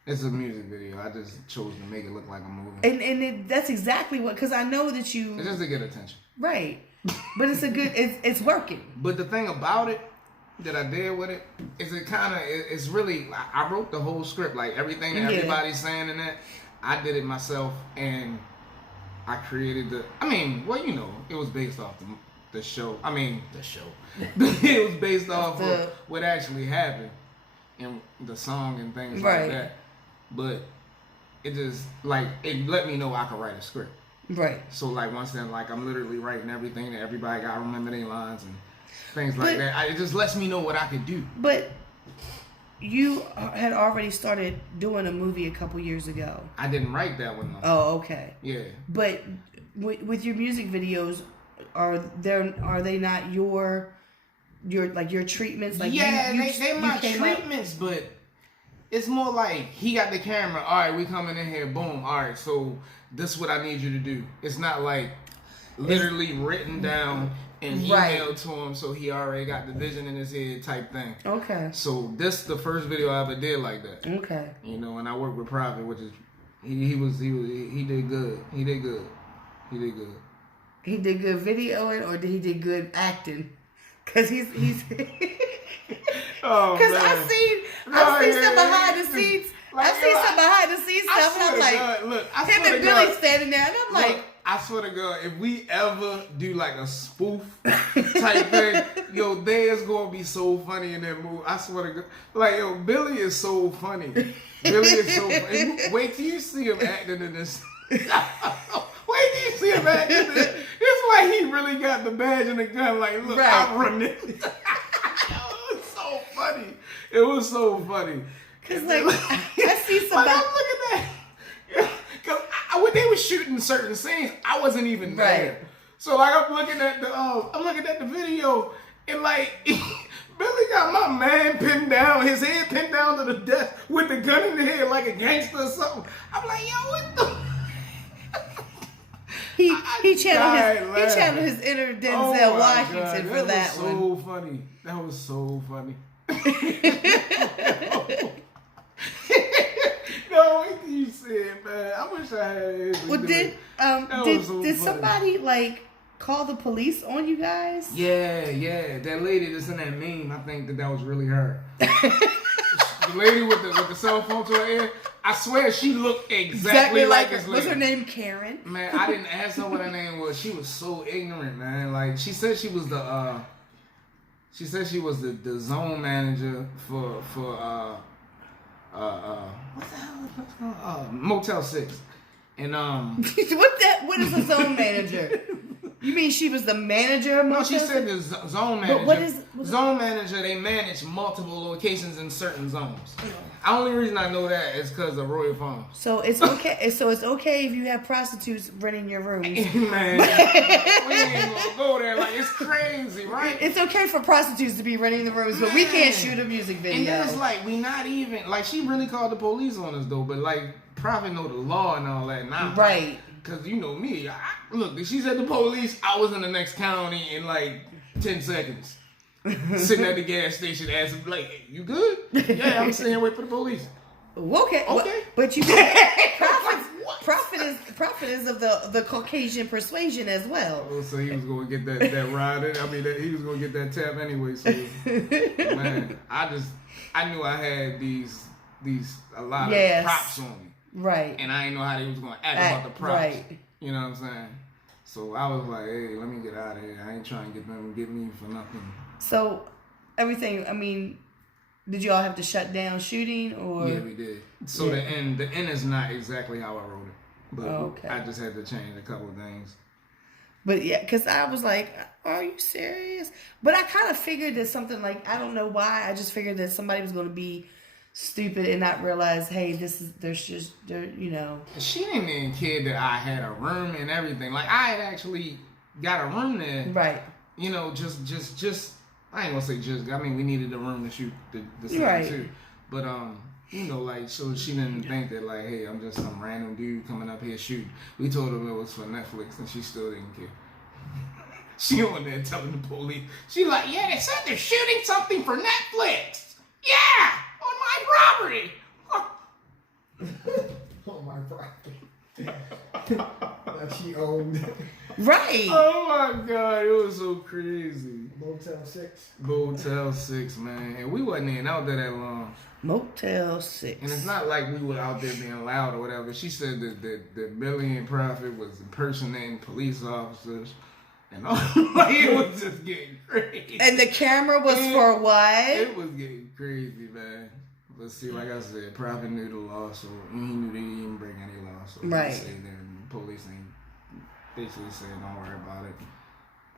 It's a music video. I just chose to make it look like a movie. And that's exactly what, because I know that you... It's just to get attention. Right. But it's working. But the thing about it that I did with it is it's really, I wrote the whole script, like everything that everybody's saying in that. I did it myself, and I created it was based off the show. The show. It was based off of what actually happened in the song and things like that. But it just, it let me know I could write a script. Right. So, once then, I'm literally writing everything that everybody got to remember their lines and things like that. It just lets me know what I could do. But you had already started doing a movie a couple years ago. I didn't write that one, though. Oh, okay. Yeah. But with your music videos, are they not your treatments? Like they're my treatments, but it's more like he got the camera. All right, we coming in here. Boom. All right, so this is what I need you to do. It's not like literally written down and emailed to him, so he already got the vision in his head type thing. Okay. So this the first video I ever did like that. Okay. And I worked with Prophet, which is he did good. He did good. He did good videoing, or did he did good acting? Cause he's Oh Cause man. I seen some behind the scenes. Like, I seen some behind the scenes I stuff, and I'm swear to like, God, look, I him swear and to Billy God, standing there, and I'm like, look, I swear to God, if we ever do like a spoof type thing, yo, there's gonna be so funny in that movie. I swear to God, like yo, Billy is so funny. Billy is so funny. Wait till you see him acting in this. Wait till you see him acting in this. It's like he really got the badge and the gun. Like, look, Right. I'm running. It was so funny. It was so funny. cause like I see some. Like, I'm looking at. Yeah, cause when they were shooting certain scenes, I wasn't even there. Right. So like I'm looking at the video, and like Billy got my man pinned down, his head pinned down to the desk with the gun in the head like a gangster or something. I'm like, yo, what the? He channeled his inner Oh Denzel my Washington God, for that was one. so funny. That was so funny. No, wait till you see it, man. I wish I had it. Well, did was so funny. somebody like call the police on you guys? Yeah. That lady that's in that meme, I think that was really her. The lady with the cell phone to her ear, I swear she looked exactly like this lady. What's her name? Karen? Man, I didn't ask her what her name was. She was so ignorant, man. Like she said she was the zone manager for what the hell is that called? Motel 6. And What is a zone manager? You mean she was the manager of no, Motel she said Six? the zone manager. But what is zone manager? They manage multiple locations in certain zones. The only reason I know that is because of Royal Farms. So it's okay. So it's okay if you have prostitutes renting your rooms. Man, we ain't gonna go there. Like it's crazy, right? It's okay for prostitutes to be renting the rooms, but we can't shoot a music video. And then it's like we not even like she really called the police on us though, but like Prophet know the law and all that now, right? Because you know me. Look, if she said the police, I was in the next county in like 10 seconds. Sitting at the gas station asking, like, hey, you good? Yeah, I'm sitting here waiting for the police. Okay. Well, but you Prophet is of the Caucasian persuasion as well. Oh, so he was going to get that ride. He was going to get that tab anyway. So, man, I knew I had a lot of props on me. Right. And I didn't know how they was going to act about the props. Right. You know what I'm saying? So I was like, hey, let me get out of here. I ain't trying to get them to get me for nothing. So everything, I mean, did you all have to shut down shooting or? Yeah, we did. So the end is not exactly how I wrote it. But I just had to change a couple of things. But yeah, because I was like, are you serious? But I kind of figured that something like, I don't know why, I just figured that somebody was going to be stupid and not realize, hey, you know. She didn't even care that I had a room and everything. Like, I had actually got a room there. Right. You know, just, I ain't gonna say just, I mean, we needed a room to shoot the scene too. But, you know, like, so she didn't think that, like, hey, I'm just some random dude coming up here shooting. We told her it was for Netflix and she still didn't care. She on there telling the police. She like, yeah, they said they're shooting something for Netflix. Yeah! On my property! On my property. That she owned. Right. Oh my God, it was so crazy. Motel 6, man. And we wasn't even out there that long. Motel 6. And it's not like we were out there being loud or whatever. She said that Billy and Prophet was impersonating police officers. And all, like, it was just getting crazy. And the camera was for what? It was getting crazy, man. But see, like I said, Prophet knew the law, so he knew they didn't bring any law. So right. He said the police ain't basically saying, don't worry about it.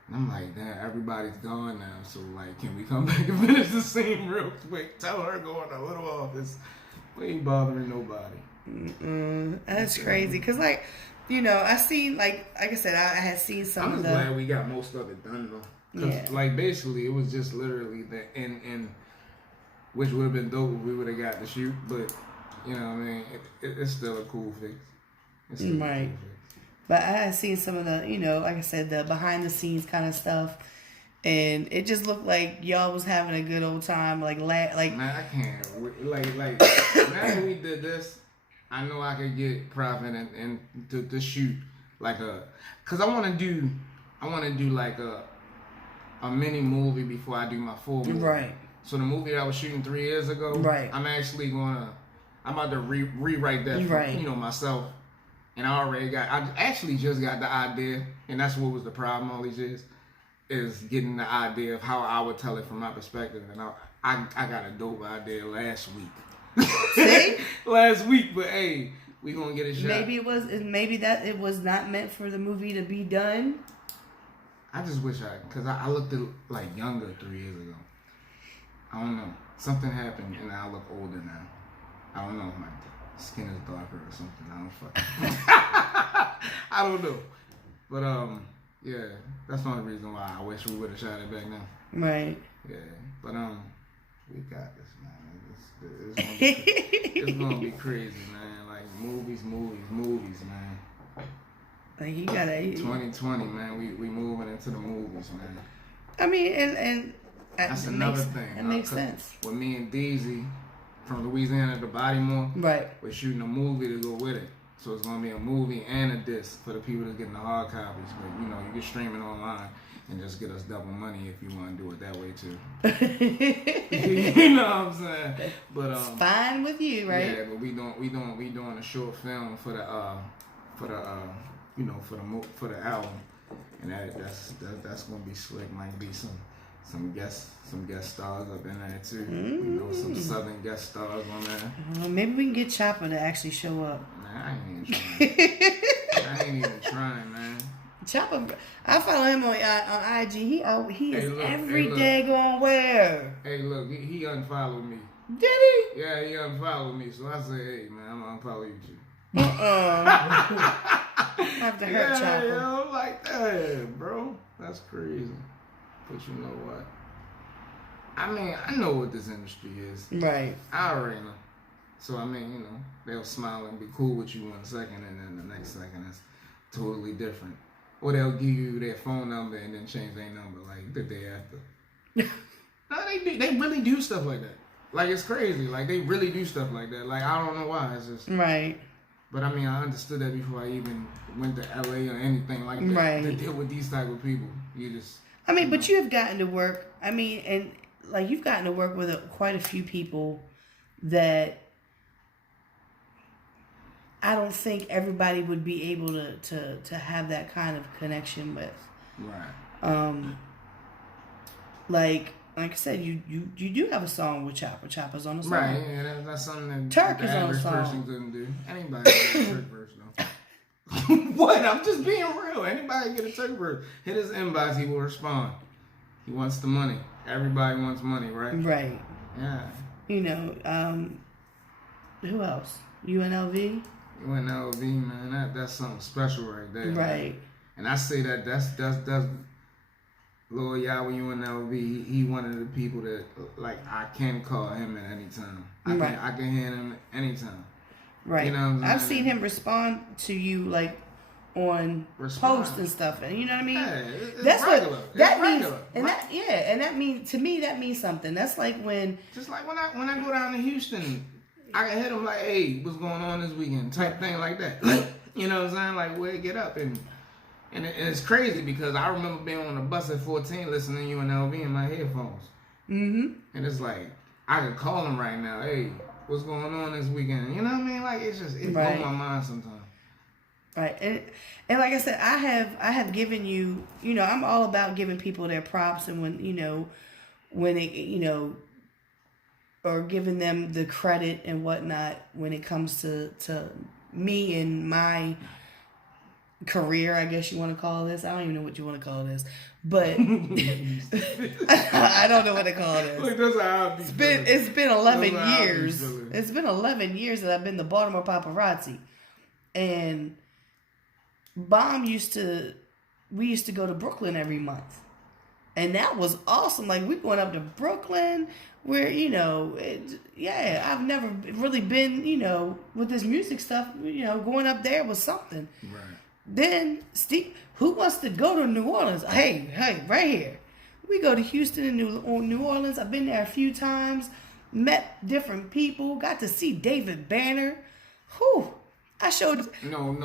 And I'm like, damn, everybody's gone now. So, like, can we come back and finish the scene real quick? Tell her go in a little office. We ain't bothering nobody. That's crazy. Because, like, you know, I seen, like I said, I had seen some of the... I'm just glad we got most of it done, though. Cause, like, basically, it was just literally the end, which would have been dope if we would have got to shoot. But, you know what I mean? It's still a cool fix. It's still right. a cool fix. But I had seen some of the, you know, like I said, the behind the scenes kind of stuff, and it just looked like y'all was having a good old time. Like man, I can't. Like now that we did this, I know I could get Prophet and to shoot like cause I want to do like a mini movie before I do my full movie. Right. So the movie that I was shooting 3 years ago, right. I'm about to rewrite that for, right. Myself. And I actually just got the idea, and that's what was the problem all these years, is getting the idea of how I would tell it from my perspective. And I got a dope idea last week. See? Last week, but hey, we gonna get a shot. Maybe it was not meant for the movie to be done. I just wish because I looked at like younger 3 years ago. I don't know. Something happened and I look older now. I don't know if my skin is darker or something. I don't fucking I don't know. But yeah, that's the only reason why I wish we would have shot it back now. Right. Yeah. But we got this, man. It's gonna be crazy, man. Like movies, man. Like you gotta 2020, man. We moving into the movies, man. I mean, and that's another thing. It makes sense. With me and Deezy from Louisiana to Bodymore, right? We're shooting a movie to go with it. So it's gonna be a movie and a disc for the people that's getting the hard copies. But you can stream it online and just get us double money if you want to do it that way too. You know what I'm saying? But it's fine with you, right? Yeah, but we doing a short film for the for the album, and that's gonna be slick. Might be some guest stars up in there too. Some southern guest stars on there. Maybe we can get Chopper to actually show up. Nah, I ain't even trying, man. Chopper, I follow him on IG. He is every daggone where. Hey, look, he unfollowed me. Did he? Yeah, he unfollowed me. So I say, hey, man, I'm gonna unfollow you too. I have to hurt Chopper. Yeah, I don't like that, bro. That's crazy. But you know what? I mean, I know what this industry is. Right. I already know. So, I mean, they'll smile and be cool with you 1 second, and then the next second is totally different. Or they'll give you their phone number and then change their number, like, the day after. No, they really do stuff like that. Like, it's crazy. Like, they really do stuff like that. Like, I don't know why. It's just... Right. But, I mean, I understood that before I even went to L.A. or anything like that. Right. To deal with these type of people. You just... I mean, but you have gotten to work... I mean, and, like, you've gotten to work with quite a few people that... I don't think everybody would be able to have that kind of connection with. Right. Like I said, you do have a song with Chopper. Chopper's on the song. Right, yeah, that's something that Turk the is on the average song. person couldn't do. Anybody can get a Turk verse, though. What? I'm just being real. Anybody get a Turk verse. Hit his inbox, he will respond. He wants the money. Everybody wants money, right? Right. Yeah. Who else? UNLV? UNLV, man, that's something special right there. Right. Man. And I say that's Lil Yahweh UNLV. He one of the people that like I can call him at any time. I can hear him anytime. Right. You know what I'm saying? I've seen him respond to you like on posts and stuff, and you know what I mean. Yeah, it's that's regular. What that means, regular. and that means to me that means something. That's like when just like when I go down to Houston. I can hit him like, hey, what's going on this weekend? Type thing like that. You know what I'm saying? Like, where get up? And it's crazy because I remember being on the bus at 14 listening to UNLV in my headphones. Mm-hmm. And it's like, I could call him right now. Hey, what's going on this weekend? You know what I mean? Like, it blows my mind sometimes. Right. And like I said, I have given you, I'm all about giving people their props and when they, or giving them the credit and whatnot when it comes to me and my career, I guess you want to call this. I don't even know what you want to call this, but I don't know what to call this. Look, that's how I be it's been 11 years. It's been 11 years that I've been the Baltimore paparazzi, and we used to go to Brooklyn every month. And that was awesome. Like, we going up to Brooklyn where, I've never really been, with this music stuff, going up there was something. Right. Then, Steve, who wants to go to New Orleans? Hey, right here. We go to Houston and New Orleans. I've been there a few times, met different people, got to see David Banner. Whew. I showed... No.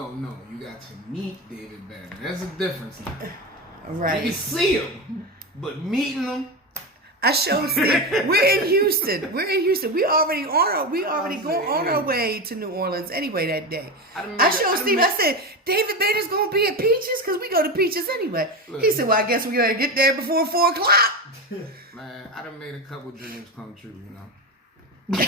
You got to meet David Banner. There's a difference now. Right. You see him. but meeting them. I showed Steve. We're in Houston. We already going on our way to New Orleans anyway that day. I showed Steve. I said, David Bader's gonna be at Peaches because we go to Peaches anyway. He said, well, I guess we gotta get there before 4:00. Man, I done made a couple dreams come true, you know.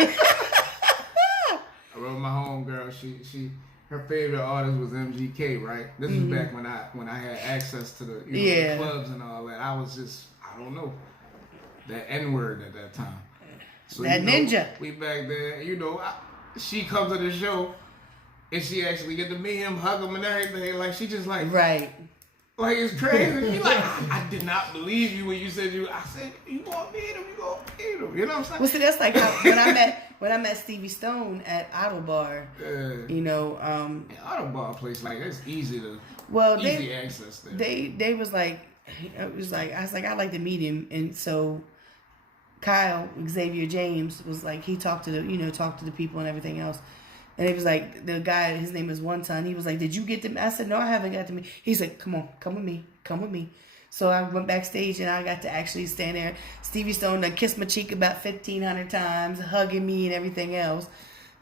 I wrote my homegirl. She her favorite artist was MGK, right? This was back when I had access to the the clubs and all that. I was just, I don't know, that N-word at that time. So, that ninja. We back there, she comes to the show and she actually get to meet him, hug him and everything. Like, she just like, right. Like, it's crazy. She like, I did not believe you when you said I said, you gonna meet him, you gonna meet him. You know what I'm saying? Well, see, that's like how, when I met Stevie Stone at Auto Bar, Auto Bar place, like, it's easy access there. They was like, I was like, I'd like to meet him. And so Kyle, Xavier James, was like, he talked to the people and everything else. And he was like, the guy, his name is One Ton. He was like, did you get to me? I said, no, I haven't got to meet. He's like, come on, come with me. So I went backstage and I got to actually stand there. Stevie Stone done kissed my cheek about 1,500 times, hugging me and everything else.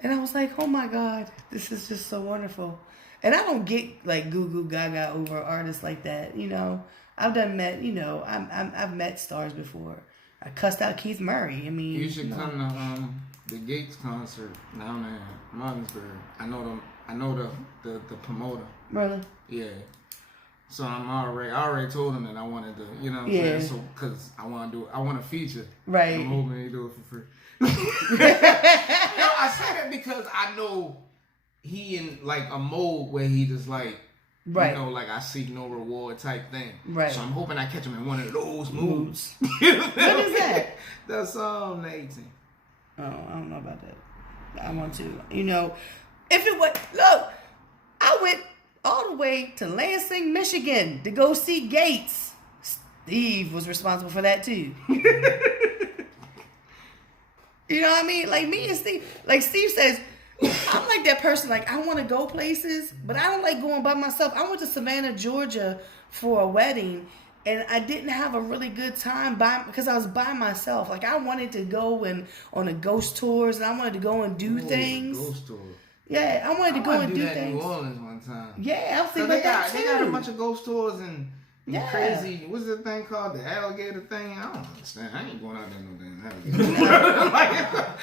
And I was like, oh my God, this is just so wonderful. And I don't get like goo goo gaga over artists like that, I've I've met stars before. I cussed out Keith Murray. I mean, you should come to the Gates concert down there in Martinsburg. I know the promoter. Really? Yeah. So I already told him that I wanted to, saying? So, cause I want to feature. Right. I'm hoping he do it for free. I say that because I know he in like a mode where he just like, right. Like I seek no reward type thing. Right. So I'm hoping I catch him in one of those moods. What is that? That's the 18th. Oh, I don't know about that. I want to. If it was, look, I went all the way to Lansing, Michigan to go see Gates. Steve was responsible for that too. You know what I mean? Like me and Steve, like Steve says, I'm like that person, like I want to go places, but I don't like going by myself. I went to Savannah, Georgia for a wedding, and I didn't have a really good time because I was by myself. Like I wanted to go on the ghost tours, and I wanted to go and do things. Ghost tour. Yeah, I wanted to go and do that things. In New Orleans one time. Yeah, I was thinking about that too. They got a bunch of ghost tours and crazy. What's the thing called? The alligator thing? I don't understand. I ain't going out there no damn alligator.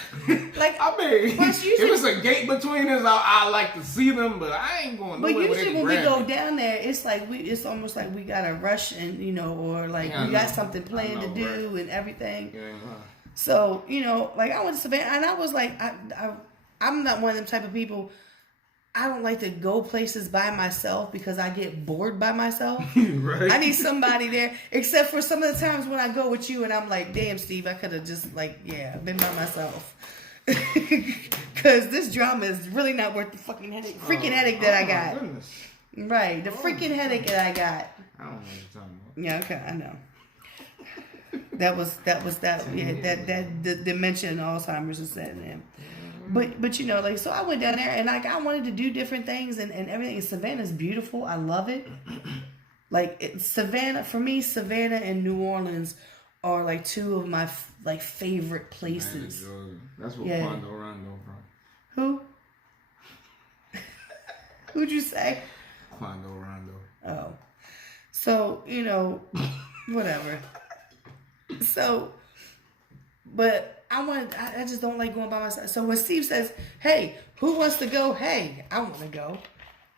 like I mean, if it's a gate between us, I like to see them, but I ain't going nowhere. But usually when we go down there, it's like it's almost like we got to rush and or like we got something planned to do and everything. Yeah, so like I went to Savannah and I was like, I'm not one of them type of people. I don't like to go places by myself because I get bored by myself. Right. I need somebody there, except for some of the times when I go with you and I'm like, damn, Steve, I could have just been by myself. Because this drama is really not worth the fucking headache that I got. Goodness. Right, the freaking headache that I got. I don't know what you're talking about. Yeah, okay, I know. That was that. Yeah, that the dementia and Alzheimer's is setting in. But so I went down there and I wanted to do different things and everything. And Savannah's beautiful. I love it. Savannah, for me, Savannah and New Orleans are like two of my favorite places. That's what Quando Rondo from. Who? Who'd you say? Quando Rondo. Oh. So, whatever. So, but I just don't like going by myself. So when Steve says, hey, who wants to go? Hey, I want to go.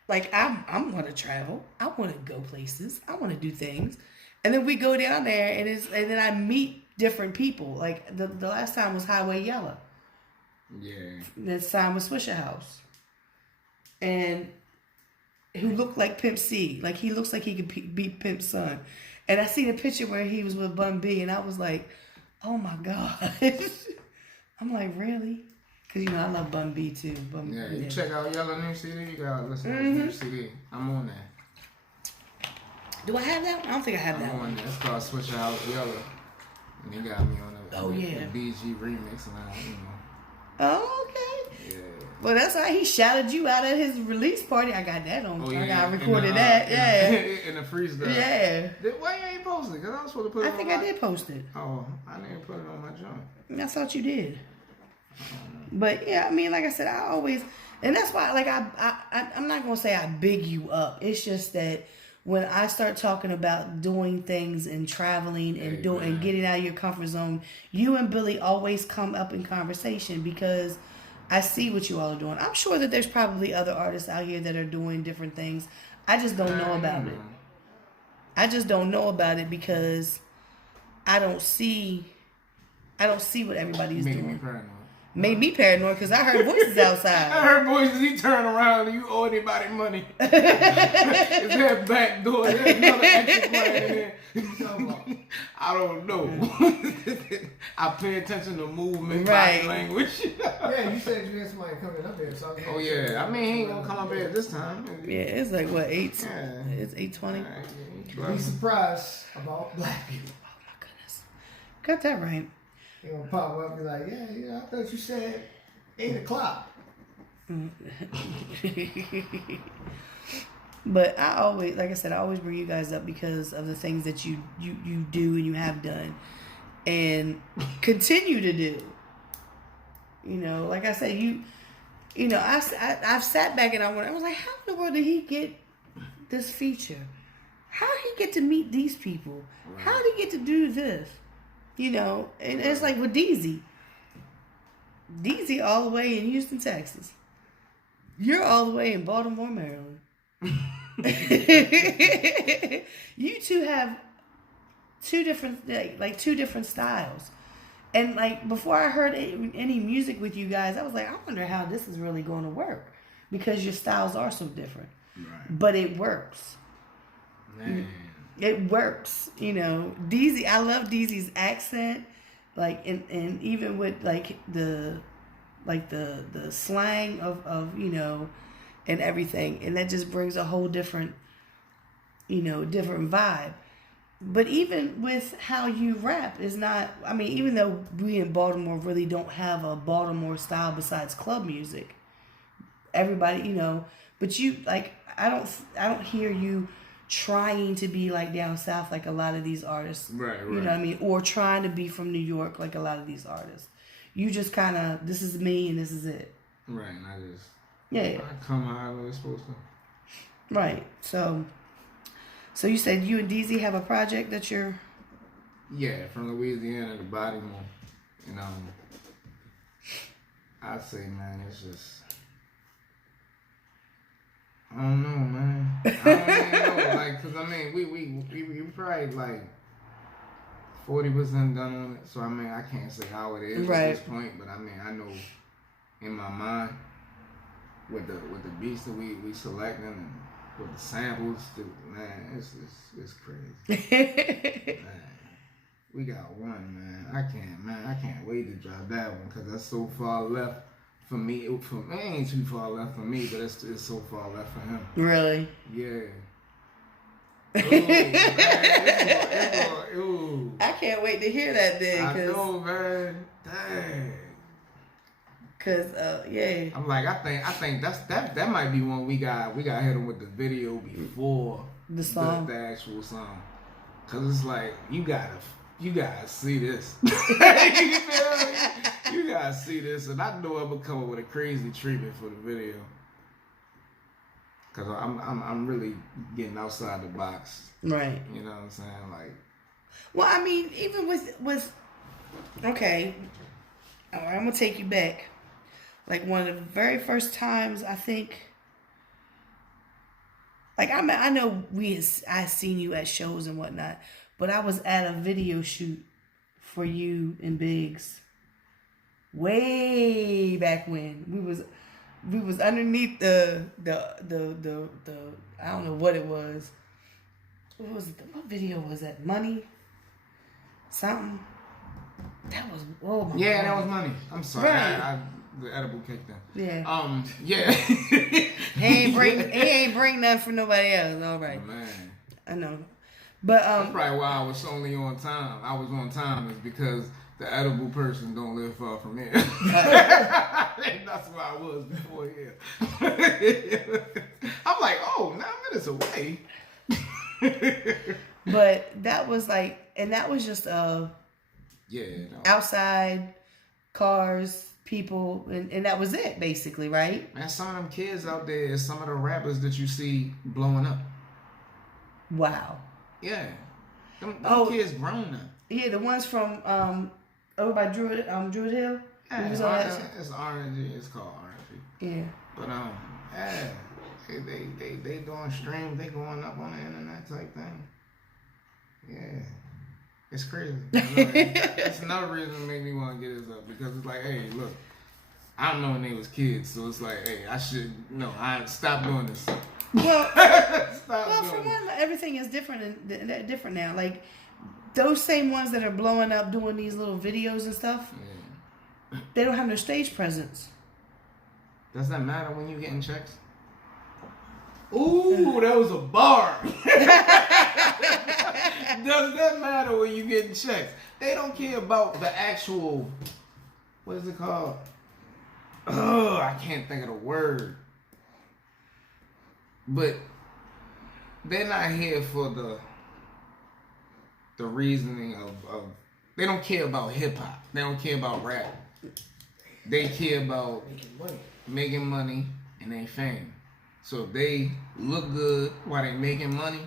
Like, I want to travel. I want to go places. I want to do things. And then we go down there and then I meet different people. Like the last time was Highway Yellow. Yeah. This time was Swisher House. And who looked like Pimp C. Like he looks like he could be Pimp's son. And I seen a picture where he was with Bun B and I was like, oh my God. I'm like, really? Because, I love Bun B too. You check out Yellow new CD, you gotta listen to this new CD. I'm on there. Do I have that one? I don't think I have that one. I'm on there. It's called Swisher House Yellow. And they got me on the BG remix and Oh, okay. Yeah. Well, that's why he shouted you out at his release party. I got that on. Oh, yeah. I got recorded that. Yeah. In the freestyle. Yeah. Why you ain't posted? Because I was supposed to put it I on think my... I did post it. Oh, I didn't put it on my joint. I thought you did. But yeah, I mean, like I said, I always, and that's why, like, I'm not gonna say I big you up. It's just that when I start talking about doing things and traveling and and getting out of your comfort zone, you and Billy always come up in conversation because I see what you all are doing. I'm sure that there's probably other artists out here that are doing different things. I just don't know about it. I just don't know about it because I don't see what everybody's doing. Me paranoid. Made me paranoid because I heard voices outside. I heard voices. He turned around and you owe anybody money. Is there a back door? There's another exit plan in there. I don't know. I pay attention to movement, body language. Yeah, you said you had somebody coming up here. So Oh yeah, I mean he ain't gonna come up here this time. Yeah, it's like what 8? Yeah. It's 8:20. be surprised about black people. Oh my goodness, got that right. He gonna pop up and be like, yeah, I thought you said 8 o'clock. But I always, like I said, I always bring you guys up because of the things that you do and you have done and continue to do. You know, like I said, I've sat back and I was like, how in the world did he get this feature? How did he get to meet these people? How did he get to do this? You know, and it's like with DZ. DZ all the way in Houston, Texas. You're all the way in Baltimore, Maryland. You two have two different styles. And like before I heard any music with you guys, I was like, I wonder how this is really going to work because your styles are so different. Right. But it works. Man. It works, you know. DZ, I love DZ's accent, like and even with like the slang of you know, and everything, and that just brings a whole different, you know, different vibe. But even with how you rap is not. I mean, even though we in Baltimore really don't have a Baltimore style besides club music, everybody, you know. But you like, I don't hear you trying to be like down south like a lot of these artists, right. You know what I mean, or trying to be from New York like a lot of these artists. You just kind of, this is me and this is it. Right, and I just I come however it's supposed to. Right. So you said you and DZ have a project that you're. Yeah, from Louisiana to Bodymore, and I'd say, man, it's just. I don't know, man. I don't even know, like, cause I mean, we probably like 40% done on it. So I mean, I can't say how it is at this point, but I mean, I know in my mind with the beats that we selecting and with the samples, man, it's crazy. Man, we got one, man. I can't wait to drop that one because that's so far left. For me, it ain't too far left for me, but it's so far left for him. Really? Yeah. Ooh, man, ooh. I can't wait to hear that then. I know, man. Dang. Cause yeah. I'm like, I think that might be one we got hit him with the video before the song, the actual song. Cause it's like you gotta see this. You feel me? You gotta see this, and I know I'm gonna come up with a crazy treatment for the video. Cause I'm really getting outside the box. Right. You know what I'm saying? Like. Well, I mean, even with okay, all right, I'm gonna take you back. Like one of the very first times I think. Like I know I seen you at shows and whatnot, but I was at a video shoot for you and Biggs. Way back when we was underneath the I don't know what it was. What was it? What video was that? Money? Something? That was God. That was Money. I'm sorry. Right. The edible kicked in. Yeah. Yeah. he ain't bring nothing for nobody else. All right. Oh, man. I know. But that's probably why I was only on time. I was on time is because the edible person don't live far from here. That's where I was before here. I'm like, oh, 9 minutes away. But that was like, and that was just outside cars, people, and that was it basically, right? Man, some of them kids out there is some of the rappers that you see blowing up. Wow. Yeah. Them kids grown now. Yeah, the ones from over by Druid Hill. Yeah, it's R&G. It's called R&G. Yeah. But yeah, they doing streams. They going up on the internet type thing. Yeah, it's crazy. That's another reason to make me want to get this up, because it's like, hey, look, I don't know when they was kids, so it's like, hey, I stop doing this. Well, for one, everything is different different now. Like those same ones that are blowing up doing these little videos and stuff, they don't have no stage presence. Does that matter when you getting checks? Ooh, that was a bar. Does that matter when you getting checks? They don't care about the actual, what is it called? Oh, I can't think of the word. But they're not here for the reasoning of they don't care about hip hop. They don't care about rap. They care about making money and their fame. So if they look good while they making money,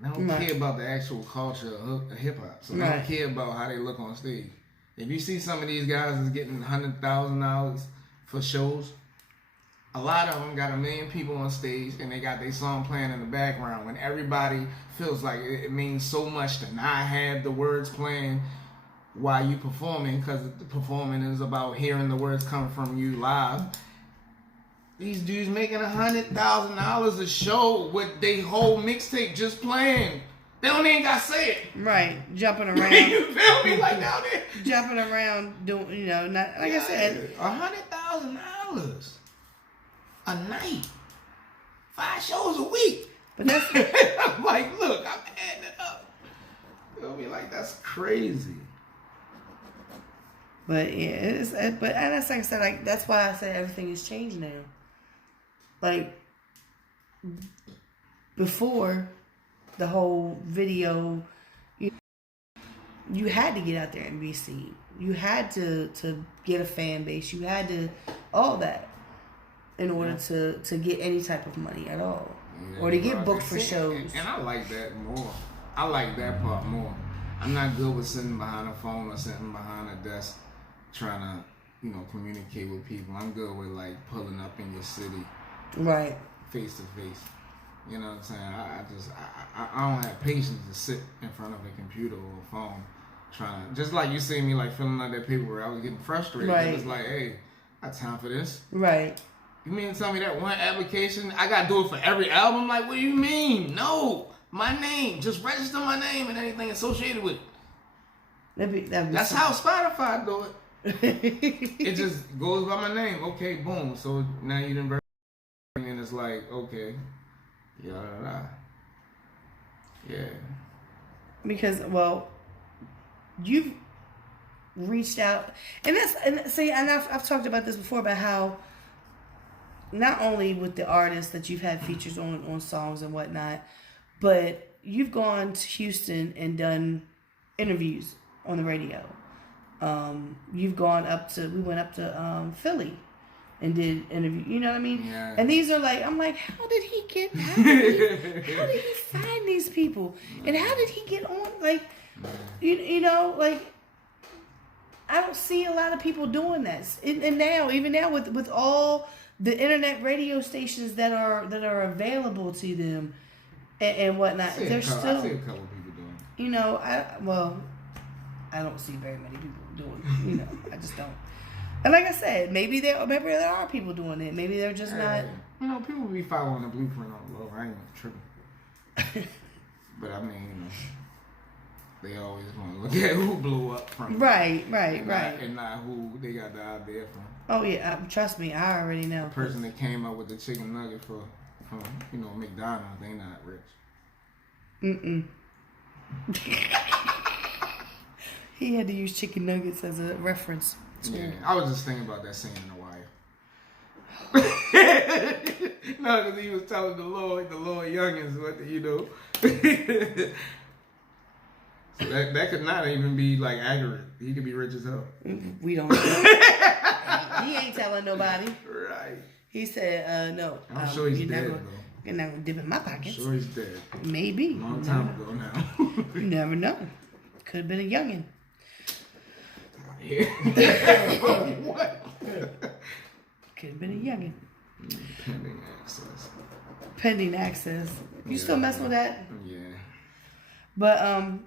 they don't care about the actual culture of hip hop. So they don't care about how they look on stage. If you see some of these guys is getting $100,000 for shows, a lot of them got 1 million people on stage and they got their song playing in the background when everybody feels like it means so much to not have the words playing while you performing, because the performing is about hearing the words coming from you live. These dudes making $100,000 a show with their whole mixtape just playing. They don't even got to say it. Right, jumping around. You feel me? Like down there, jumping around, doing, not like I said, $100,000 a night, 5 shows a week. But that's I'm like, look, I'm adding it up. You'll be like, that's crazy. But yeah, and that's like I said, like that's why I said everything has changed now. Like before the whole video, you had to get out there and be seen. You had to get a fan base. You had to all that in order to get any type of money at all, or to get booked for shows. And I like that more. I like that part more. I'm not good with sitting behind a phone or sitting behind a desk trying to, communicate with people. I'm good with like pulling up in your city, right, face to face. You know what I'm saying? I don't have patience to sit in front of a computer or a phone trying to, just like you see me like filling out that paperwork. I was getting frustrated. Right. It was like, hey, I got time for this. Right. You mean to tell me that one application I gotta do it for every album? Like, what do you mean? No, my name. Just register my name and anything associated with it. That's how Spotify do it. It just goes by my name. Okay, boom. So now you didn't verify, and it's like, okay, yeah. Because you've reached out, and I've talked about this before about how not only with the artists that you've had features on songs and whatnot, but you've gone to Houston and done interviews on the radio. You've gone we went up to Philly and did interview. You know what I mean? Yeah. And these are like, I'm like, how did he find these people? And how did he get on? Like, like, I don't see a lot of people doing this. And now, even now with all the internet radio stations that are available to them and whatnot, there's still. I see a couple people doing it. I don't see very many people doing it. I just don't. And like I said, maybe there are people doing it. Maybe they're just not. People be following the blueprint on the low. I ain't tripping. But I mean, they always want to look at who blew up from. Right. And not who they got the idea from. Oh yeah, trust me, I already know. The person that came up with the chicken nugget from McDonald's, they not rich. He had to use chicken nuggets as a reference. Yeah, I was just thinking about that scene in The Wire. No, because he was telling the little youngins what So that could not even be like accurate. He could be rich as hell. We don't know. He ain't telling nobody. Right. He said, no. I'm sure he's dead, though. You're not going to dip in my pockets. I'm sure he's dead. Maybe. A long time ago now. You never know. Could have been a youngin'. Yeah. What? Could have been a youngin'. Pending access. Pending access. You still messing with that? Yeah. But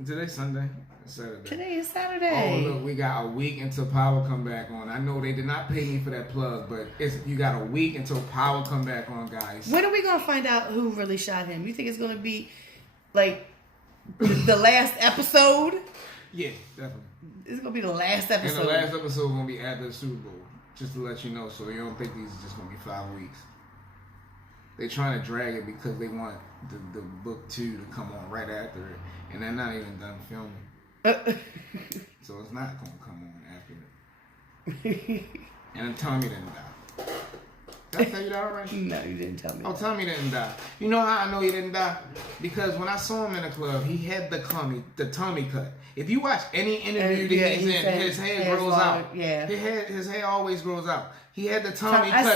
Today's Sunday. It's Saturday. today is Saturday. Oh look, we got a week until Power come back on. I know they did not pay me for that plug, but you got a week until Power come back on, guys. When are we gonna find out who really shot him? You think it's gonna be like the last episode? Yeah, definitely. It's gonna be the last episode. And the last episode gonna be after the Super Bowl, just to let you know, so you don't think these are just gonna be 5 weeks. They're trying to drag it because they want the book 2 to come on right after it, and they're not even done filming. So it's not gonna come on after it. And Tommy didn't die. Did I tell you that already? No, you didn't tell me. Oh, Tommy didn't die. You know how I know he didn't die? Because when I saw him in the club, he had the Tommy cut. If you watch any interview that he's in, his hair grows out. Yeah. His hair always grows out. He had the Tommy cut. I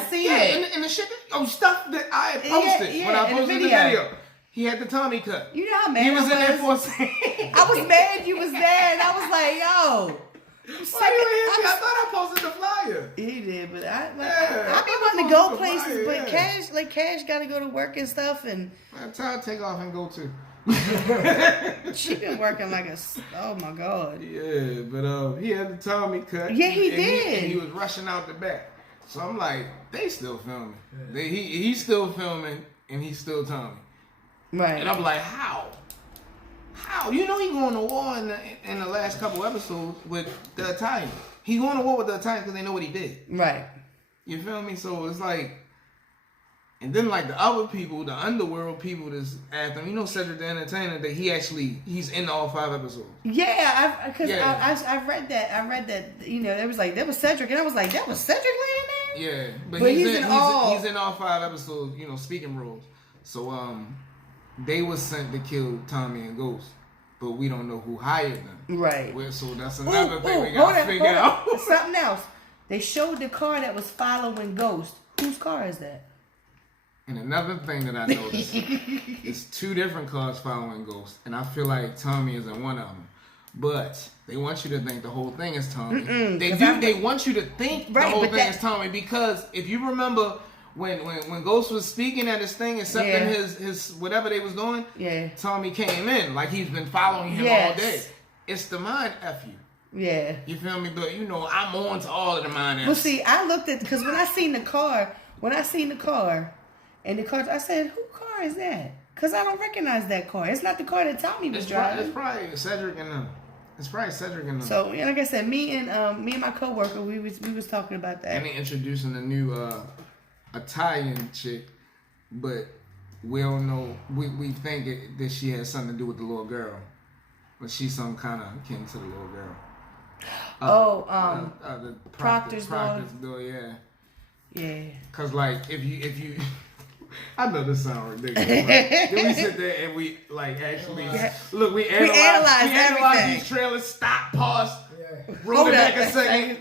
see it. And the shit, stuff that I had posted when I posted the video. He had the Tommy cut. You know how mad he was I in there for a was? second. I was mad you was there, and I was like, yo. Why you hit me? I thought I posted the flyer. He did, but I I be wanting to go posted the places, flyer, but yeah. Cash got to go to work and stuff, and Man, try to take off and go too. she been working like oh my god. Yeah, but he had the Tommy cut. Yeah, he did. And he was rushing out the back. So I'm like, they still filming. Yeah. He's still filming, and he's still Tommy. Right. And I'm like, how? How? You know he going to war in the last couple episodes with the Italians. He going to war with the Italians because they know what he did. Right. You feel me? So it's like, and then like the other people, the underworld people that's after him, you know Cedric the Entertainer, that he's in all 5 episodes. Yeah, I read that. I read that, you know, there was Cedric, and I was like, that was Cedric laying there? Yeah, but he's in all 5 episodes, you know, speaking roles. So they was sent to kill Tommy and Ghost, but we don't know who hired them. Right. So that's another thing we gotta figure out. Something else. They showed the car that was following Ghost. Whose car is that? And another thing that I noticed is 2 different cars following Ghost, and I feel like Tommy is in one of them. But they want you to think the whole thing is Tommy. They want you to think the whole thing is Tommy, because if you remember when Ghost was speaking at his thing, accepting his whatever they was doing, Tommy came in like he's been following him all day. It's the mind F you. Yeah. You feel me? But you know, I'm on to all of the mind F's. Well, see, I looked at, because when I seen the car, and the car, I said, who car is that? Because I don't recognize that car. It's not the car that Tommy was driving. It's probably Cedric and them. So, like I said, me and my coworker, we was talking about that. And they introducing a new Italian chick, but we don't know. We think that she has something to do with the little girl, but she's some kind of akin to the little girl. The Proctor's daughter, yeah. Yeah. Cause like if you I know this sounds ridiculous. Right? Then we sit there and we like actually look. We analyze these trailers. Stop, pause, roll it back a second.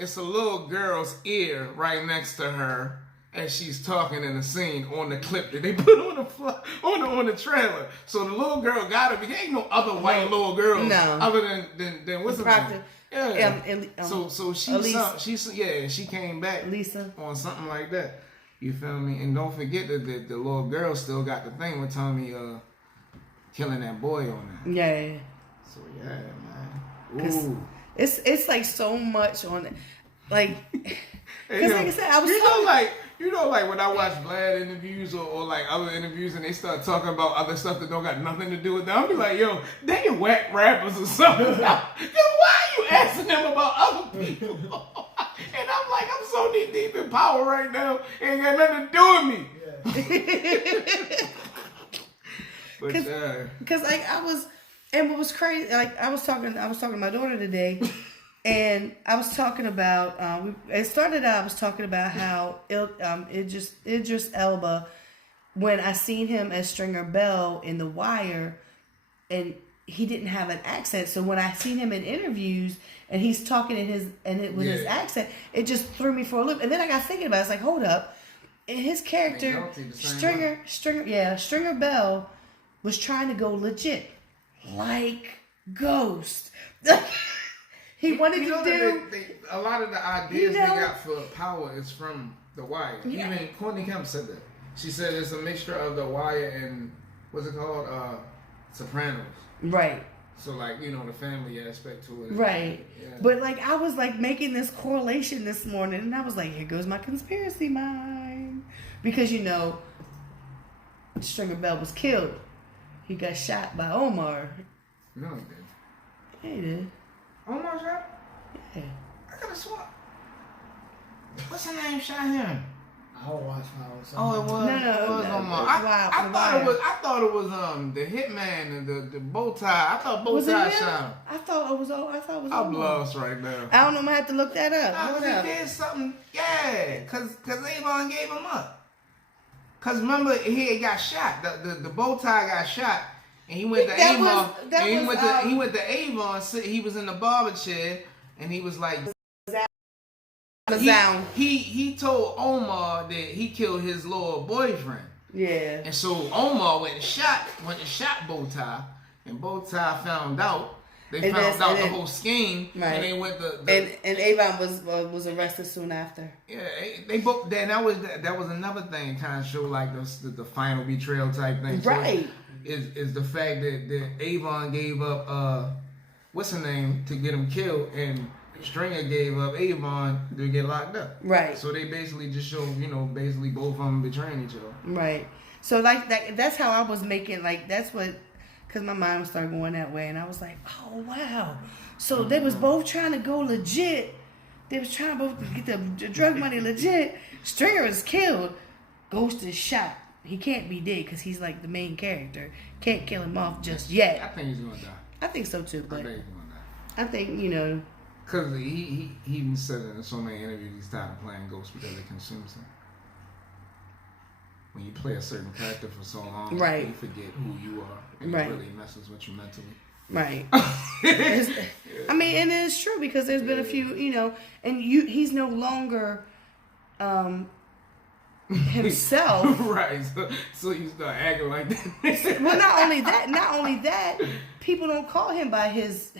It's a little girl's ear right next to her as she's talking in the scene on the clip that they put on the trailer. So the little girl got it. There ain't no other white little girls other than what's her name? Yeah. So she came back Lisa on something like that. You feel me? And don't forget that the little girl still got the thing with Tommy killing that boy on that. Yeah. So yeah, man. Ooh. It's like so much on it. Like, because like I said, I was you know, like when I watch Vlad interviews or like other interviews and they start talking about other stuff that don't got nothing to do with them, I'll be like, yo, they whack rappers or something. Because why are you asking them about other people? And I'm like, I'm so deep in power right now. It ain't got nothing to do with me. Because like And what was crazy, like I was talking to my daughter today, and I was talking about. It started out. I was talking about how Idris Elba, when I seen him as Stringer Bell in The Wire, and he didn't have an accent. So when I seen him in interviews and he's talking in his accent, it just threw me for a loop. And then I got thinking about it. It's like, hold up, in his character, Stringer Bell was trying to go legit. Like Ghost. He wanted to do... a lot of the ideas they got for power is from The Wire. Yeah. Even Courtney Kemp said that. She said it's a mixture of The Wire and, what's it called? Sopranos. Right. So, like, the family aspect to it. Right. Yeah. But, like, I was, like, making this correlation this morning, and I was like, here goes my conspiracy mind. Because, Stringer Bell was killed. He got shot by Omar. No, he didn't. Yeah, he did. Omar shot? Yeah. I could have sworn. What's her name shot him? I don't watch my Oh, it was. It was Omar. I thought it was the hitman and the bow tie. I thought bow tie shot him. I thought it was Omar. I'm lost right now. I don't know. I might have to look that up. He did something. Yeah, cause Avon gave him up. Cause remember he had got shot. The bow tie got shot, and he went to Avon. He went to Avon. He was in the barber chair, and he was like, he told Omar that he killed his little boyfriend. Yeah. And so Omar went and shot bow tie, and bow tie found out. They found out the whole scheme, right. And they went and Avon was arrested soon after. Yeah, they both. Then that was another thing, kind of show like the final betrayal type thing. Right. So is the fact that Avon gave up what's her name to get him killed, and Stringer gave up Avon to get locked up. Right. So they basically just show basically both of them betraying each other. Right. So like that's how I was making that's what. Because my mind started going that way. And I was like, oh, wow. So they was both trying to go legit. They was trying to both get the drug money legit. Stringer is killed. Ghost is shot. He can't be dead because he's like the main character. Can't kill him off just yet. I think he's going to die. I think so too. But I think he's going to die. I think, Because he even said it in so many interviews he's tired of playing Ghost because it consumes him. When you play a certain character for so long, right. You forget who you are, and right. It really messes with you mentally. Right. I mean, and it's true because there's been a few, and he's no longer himself. Right. So you start acting like that. Well, not only that, people don't call him by his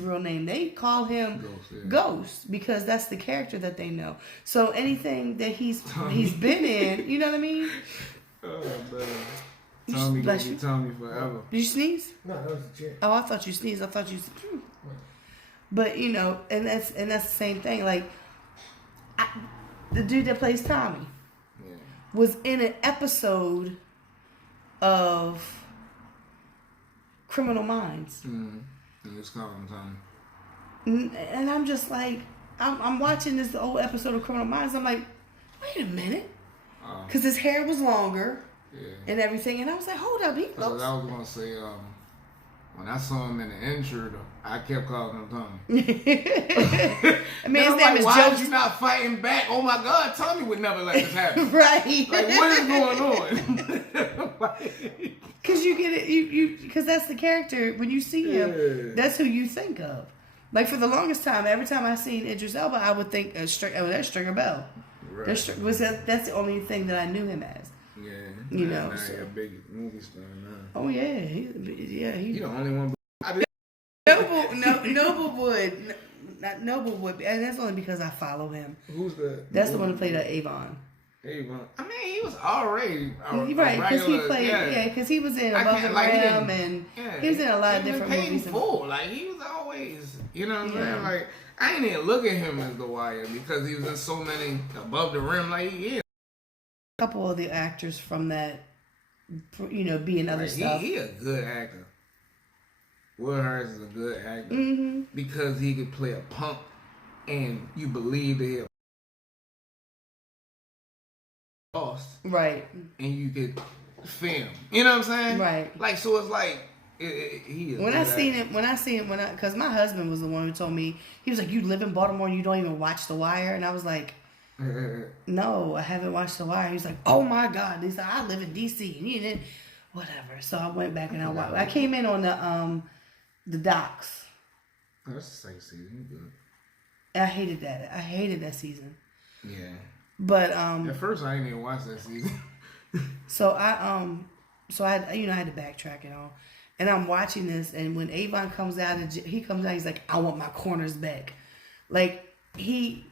real name. They call him Ghost because that's the character that they know. So anything that he's been in, you know what I mean? Oh man. Tommy gonna be Tommy forever. Did you sneeze? No, that was a chair. Oh, I thought you sneezed. I thought you. But and that's the same thing. Like the dude that plays Tommy was in an episode of Criminal Minds. Mm-hmm. And it's calling Tommy. And I'm just like, I'm watching this old episode of Criminal Minds. I'm like, wait a minute, because his hair was longer. Yeah. And everything, and I was like, hold up, he looks... I was gonna say, when I saw him in the intro, I kept calling him Tommy. I mean, his name is why is you not fighting back? Oh my God, Tommy would never let this happen. Right. Like, what is going on? Because you get it, because that's the character. When you see him, that's who you think of. Like, for the longest time, every time I seen Idris Elba, I would think, that's Stringer Bell. Right. That's the only thing that I knew him as. Yeah, now so. You're a big movie star now. Oh yeah, he's the only one. Noblewood, not Noblewood, and that's only because I follow him. Who's that? That's the one who played Avon. Avon. I mean, he was already right because he played because he was in Above the Rim and he was in a lot of different movies. Full. Like he was always, you know what I'm saying? Like I ain't even look at him as The Wire because he was in so many Above the Rim. Like he is. A couple of the actors from that, being other stuff. He a good actor. Will Harris is a good actor because he could play a punk, and you believe that he's boss, right? And you could film. You know what I'm saying? Right. Like so, it's like He is When I seen it, because my husband was the one who told me, he was like, "You live in Baltimore and you don't even watch The Wire," and I was like, "No, I haven't watched The Wire." He's like, "Oh my God," he's like, "I live in DC," and he didn't, whatever. So I went back and I watched. I came in on the docs. Oh, that's the second season. Good. I hated that. I hated that season. Yeah. But at first I didn't even watch that season. So I had to backtrack and all. And I'm watching this, and when Avon comes out, he's like, "I want my corners back." Like he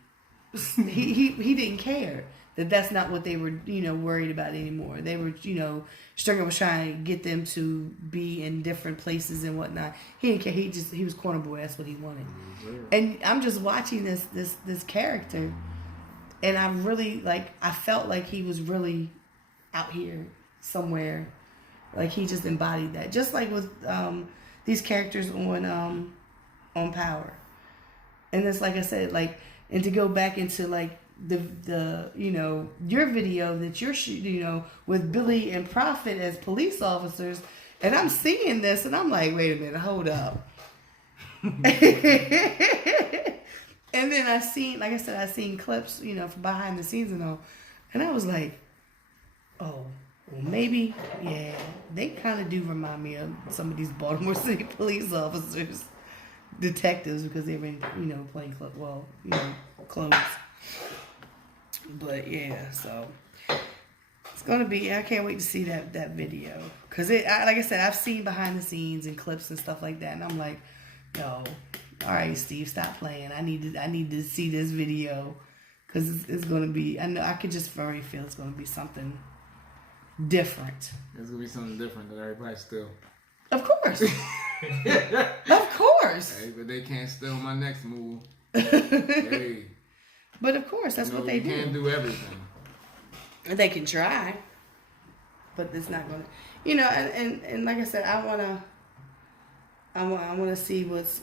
didn't care that's not what they were, worried about anymore. They were, Stringer was trying to get them to be in different places and whatnot. He didn't care. He was corner boy. That's what he wanted. And I'm just watching this character, and I really I felt like he was really out here somewhere. Like he just embodied that, just like with these characters on Power. And it's like I said, and to go back into the your video that you're shooting, with Billy and Prophet as police officers, and I'm seeing this and I'm like, wait a minute, hold up. And then I seen clips, from behind the scenes and all, and I was like, oh. Well, maybe, yeah, they kind of do remind me of some of these Baltimore City police officers, detectives, because they're in, plain clothes. But yeah, so it's gonna be. I can't wait to see that video, because like I said, I've seen behind the scenes and clips and stuff like that, and I'm like, yo, all right, Steve, stop playing. I need to see this video, because it's gonna be. I know I could just very feel it's gonna be something different. It's gonna be something different that everybody still. Of course. Of course. Hey, but they can't steal my next move. Hey. But of course, that's what they do. You can't do everything. They can try, but it's not gonna. And like I said, I wanna see what's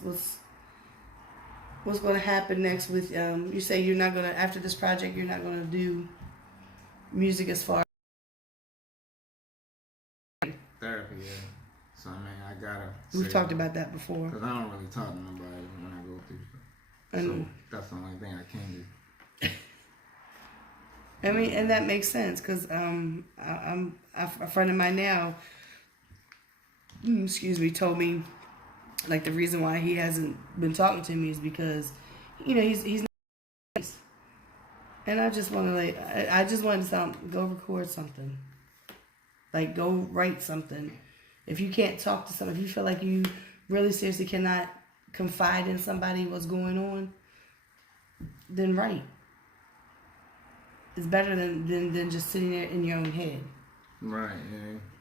gonna happen next with you say you're not gonna, after this project, you're not gonna do music as far. Therapy, yeah. So I gotta. We've talked about that before. Because I don't really talk to nobody when I go through stuff. So that's the only thing I can do. I mean, and that makes sense, because I'm a friend of mine now. Told me the reason why he hasn't been talking to me is because, he's not. And I just want to go record something. Go write something. If you can't talk to someone, if you feel like you really seriously cannot confide in somebody what's going on, then write. It's better than just sitting there in your own head. Right,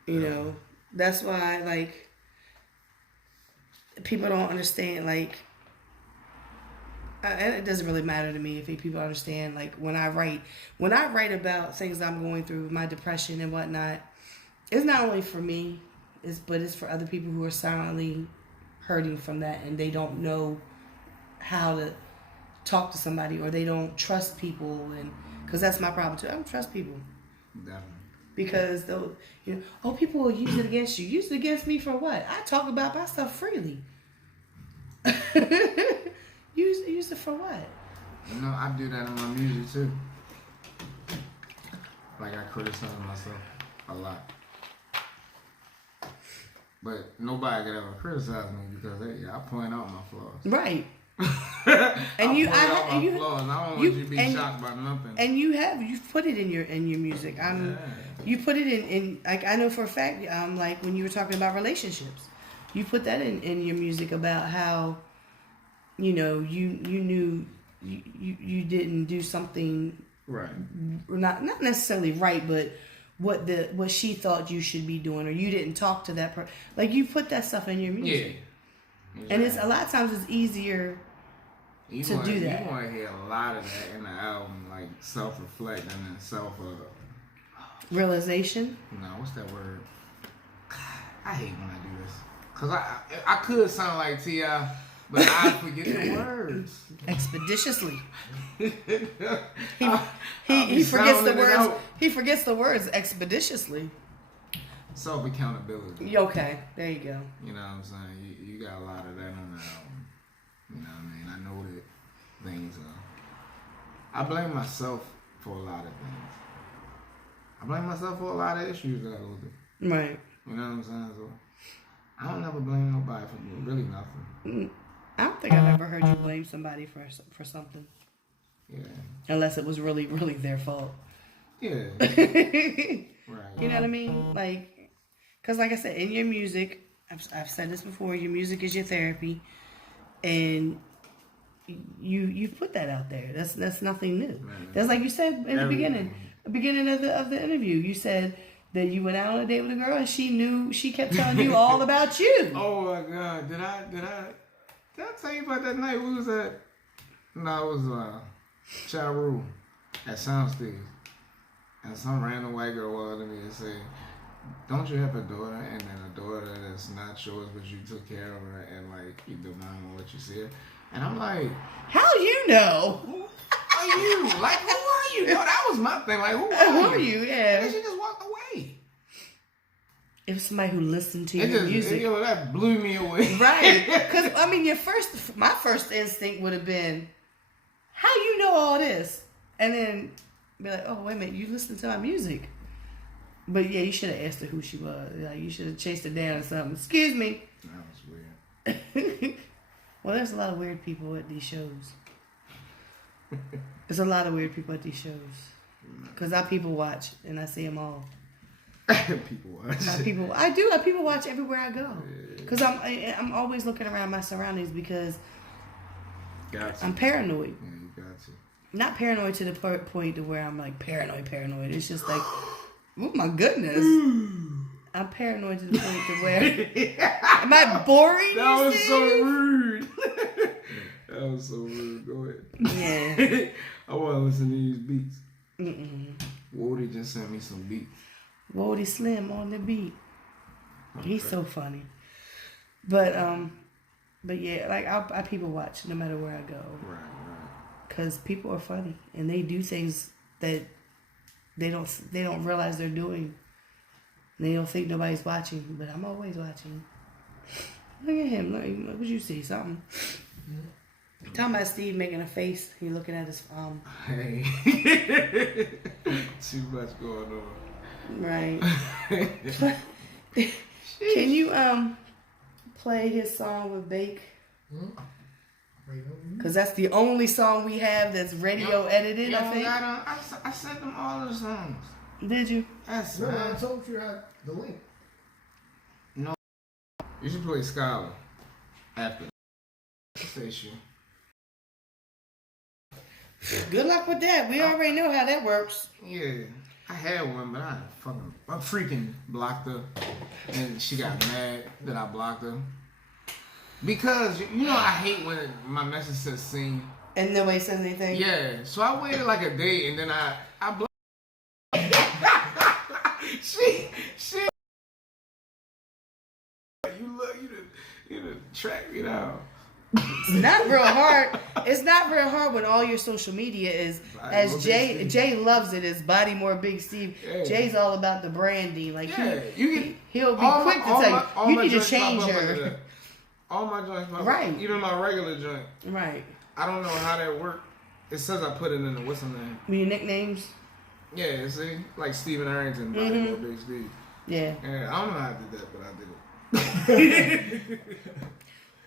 yeah. That's why, people don't understand, and it doesn't really matter to me if people understand, when I write about things I'm going through, my depression and whatnot, it's not only for me, but it's for other people who are silently hurting from that, and they don't know how to talk to somebody, or they don't trust people, and because that's my problem too. I don't trust people. Definitely. Because people will use it against you. Use it against me for what? I talk about my stuff freely. use it for what? I do that in my music too. I criticize myself a lot. But nobody could ever criticize me because I point out my flaws. Right. And I don't want you to be shocked by nothing. And you've put it in your music. You put it in I know for a fact, when you were talking about relationships, you put that in your music about how, you knew you didn't do something right, not necessarily right, but what she thought you should be doing, or you didn't talk to that person. You put that stuff in your music. Yeah. Exactly. And it's a lot of times it's easier to do that. You want to hear a lot of that in the album, self-reflecting and realization. No, what's that word? I hate when I do this, cause I could sound like T.I., but I forget the words expeditiously. He forgets the words. He forgets the words expeditiously. self accountability. Okay, there you go. You know what I'm saying? You got a lot of that on the album. You know what I mean? I know that things I blame myself for a lot of things. I blame myself for a lot of issues that I go through. Right. You know what I'm saying? So I don't ever blame nobody for really nothing. I don't think I've ever heard you blame somebody for something. Yeah. Unless it was really, really their fault. Yeah. Right. You know what I mean? Like, because like I said, in your music, I've said this before, your music is your therapy. And you put that out there. That's nothing new. Man. That's like you said in the beginning of the interview. You said that you went out on a date with a girl and she kept telling you all about you. Oh my God! Did I tell you about that night we was at? No, it was Child Rule at Soundstage, and some random white girl walked to me and said, "Don't you have a daughter?" And then a daughter that's not yours, but you took care of her, and like you do mind what you said. And I'm like, how you know? Who are you? Like, who are you? No, that was my thing. Like, who are you? Yeah. And she just walked away. It was somebody who listened to your music. That blew me away. Right. Because, I mean, my first instinct would have been, how you know all this? And then be like, oh, wait a minute, you listen to my music. But yeah, you should have asked her who she was. Like, you should have chased her down or something. Excuse me. That was weird. Well, there's a lot of weird people at these shows. There's a lot of weird people at these shows. Because I people watch, and I see them all. People watch. I do. I people watch everywhere I go. Because I'm always looking around my surroundings because I'm paranoid. Yeah, you got to. Not paranoid to the point to where I'm like paranoid. It's just like, oh my goodness. I'm paranoid to the point to where... Am I boring? That was so rude. That was so rude. Go ahead. Yeah. I want to listen to these beats. Wody just sent me some beats. Wody Slim on the beat. Okay. He's so funny. But yeah, like I people watch no matter where I go. Right. Because people are funny and they do things that they don't realize they're doing. They don't think nobody's watching, but I'm always watching. Look at him. Look what you see. Something. Mm-hmm. Talking about Steve making a face. He looking at his Hey. Too much going on. Right. Can you play his song with Bake? Because that's the only song we have that's radio edited. I think. I sent them all the songs. Did you? That's I told you had the link. No. You should play Scholar after the station. Good luck with that. We already know how that works. Yeah. I had one, but I freaking blocked her. And she got mad that I blocked her. Because, you know, I hate when my message says sing. And nobody says anything? Yeah. So I waited like a day and then I blocked She you the track me down. It's not real hard. It's not real hard when all your social media is, as Jay loves it, is Bodymore Big Steve. Yeah. Jay's all about the branding. Like he'll be quick to tell you need to change your. All my joints, right? Even my regular joint, right? I don't know how that worked. It says I put it in the what's the name? Your nicknames. Yeah, see, like Steven Arrington, Bodymore Big Steve. Yeah. I don't know how I did that, but I did it.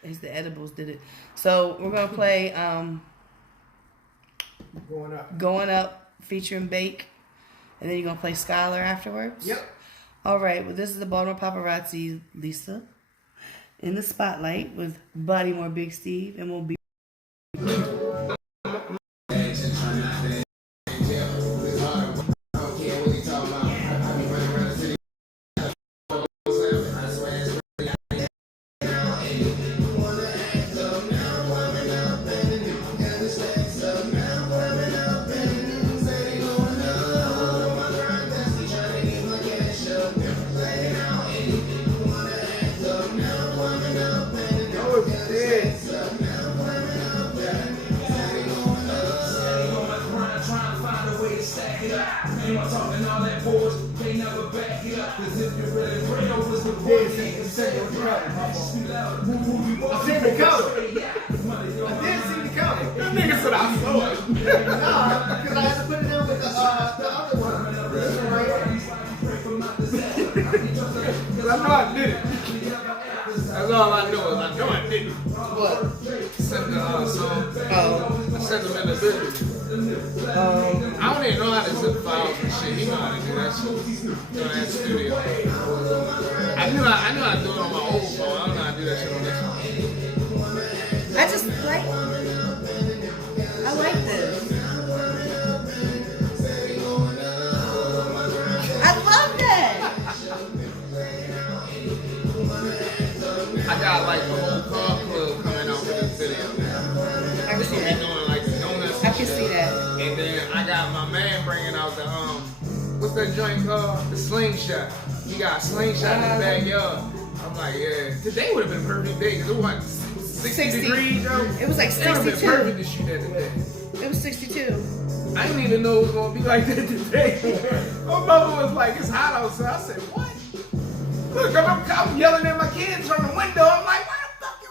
It's the edibles did it. So we're gonna play Going Up featuring Bake, and then you're gonna play Scholar afterwards. Yep. All right. Well, this is the Baltimore Paparazzi, Lisa, in the spotlight with Bodymore Big Steve, and we'll be. Talking all that boys, they never back it up. Cause if you really seen the cover. I did see the cover. That nigga said I saw it. No, because I had to put it in with the other one. This one right here. Cause I know I did it. That's all I know is I know I did it. What? Send the song. Oh. I sent them in the video. I don't even know how to zip files and shit. He know how to do that shit. Do that studio. I knew how to do it on my old phone. I don't know how to do that shit on this one. I just like. I like this. I love that. I got like the whole car club coming out for this video. I can see They that. doing like the donuts. I can see that. And then I got my man bringing out the what's that joint called? The slingshot. He got a slingshot in his backyard. I'm like, yeah. Today would have been a perfect day because it was 60 degrees, yo. It was like It would have been 62. perfect to shoot that today. It was 62. I didn't even know it was gonna be like that today. My mother was like, it's hot outside. I said, what? Look, I'm yelling at my kids from the window. I'm like, why the fuck you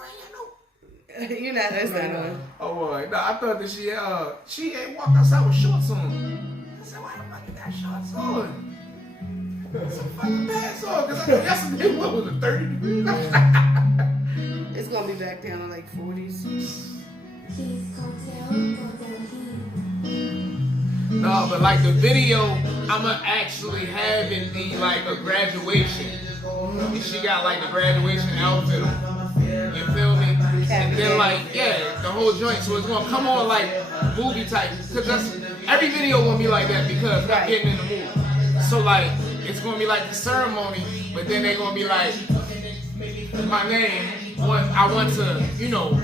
ain't know? You're not understanding. Oh boy, no, I thought that she had walked outside with shorts on. I said, why the fuck you got shorts on? Some fucking pants on, because I thought yesterday, what was it, 30 degrees? It's gonna be back down to like 40s. No, but like the video, I'ma actually have it be like a graduation. And she got like the graduation outfit on. You feel me? And then like, yeah, the whole joint. So it's gonna come on like movie type. Cause that's every video gonna be like that because I'm getting in the mood. So like, it's gonna be like the ceremony, but then they're gonna be like, my name, I want to, you know,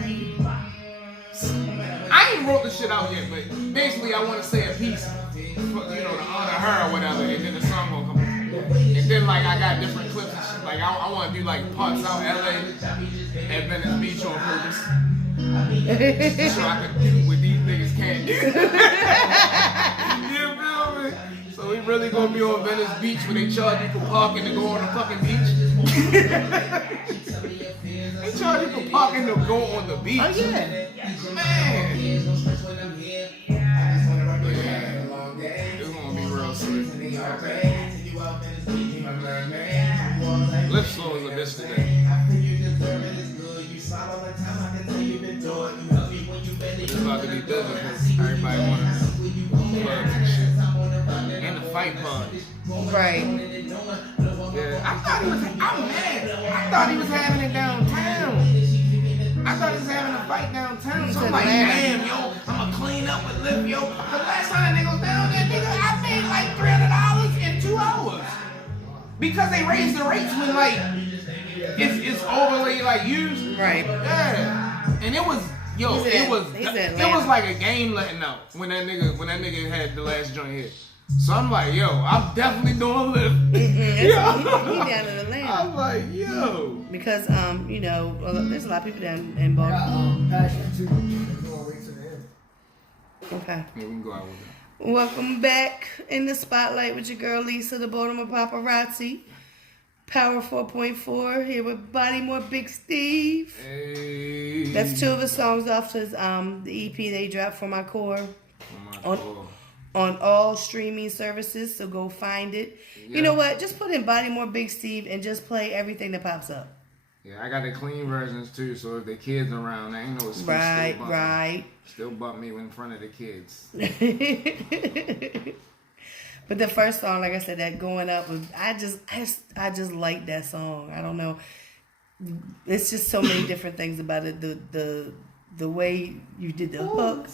I ain't wrote the shit out yet, but basically I want to say a piece, you know, to honor her or whatever, and then the song gonna come on. And then like I got different clips and shit, like I want to do like parts out LA at Venice Beach on purpose. So I can do what these niggas can't do. You feel me? So we really gonna be on Venice Beach where they charge you for parking to go on the fucking beach. They charge you for parking to go on the beach. Oh yeah. Man. Yeah. It's gonna be real slick. Lip slow is a bitch today. It's about to be busy because everybody wants clubs and shit. And the fight parties. Right. Yeah, I'm mad. I thought he was having it downtown. I thought he was having a fight downtown. So I'm like, damn, yo, I'ma clean up with Lip, yo. The last time that nigga was down there, nigga, I made like $300 in 2 hours. Because they raised the rates when like it's overly like used. Right. Yeah. And it was it was like a game letting out when that nigga had the last joint hit. So I'm like, yo, I'm definitely doing Lip. He down in Atlanta. I'm like, yo. Because you know, there's a lot of people down in Baltimore. Passion too. We're going right to the end. Okay. Yeah, we can go out with that. Welcome back in the spotlight with your girl Lisa, the Bodymore Paparazzi. Power 4.4 here with Bodymore Big Steve. Hey. That's 2 of his songs off his the EP they dropped for my core on all streaming services. So go find it. Yeah. You know what? Just put in Bodymore Big Steve and just play everything that pops up. Yeah, I got the clean versions too. So if the kids around, I ain't no excuse. Right. Still bump me in front of the kids. But the first song, like I said, that going up was I just like that song. I don't know. It's just so many different things about it. The way you did the hook.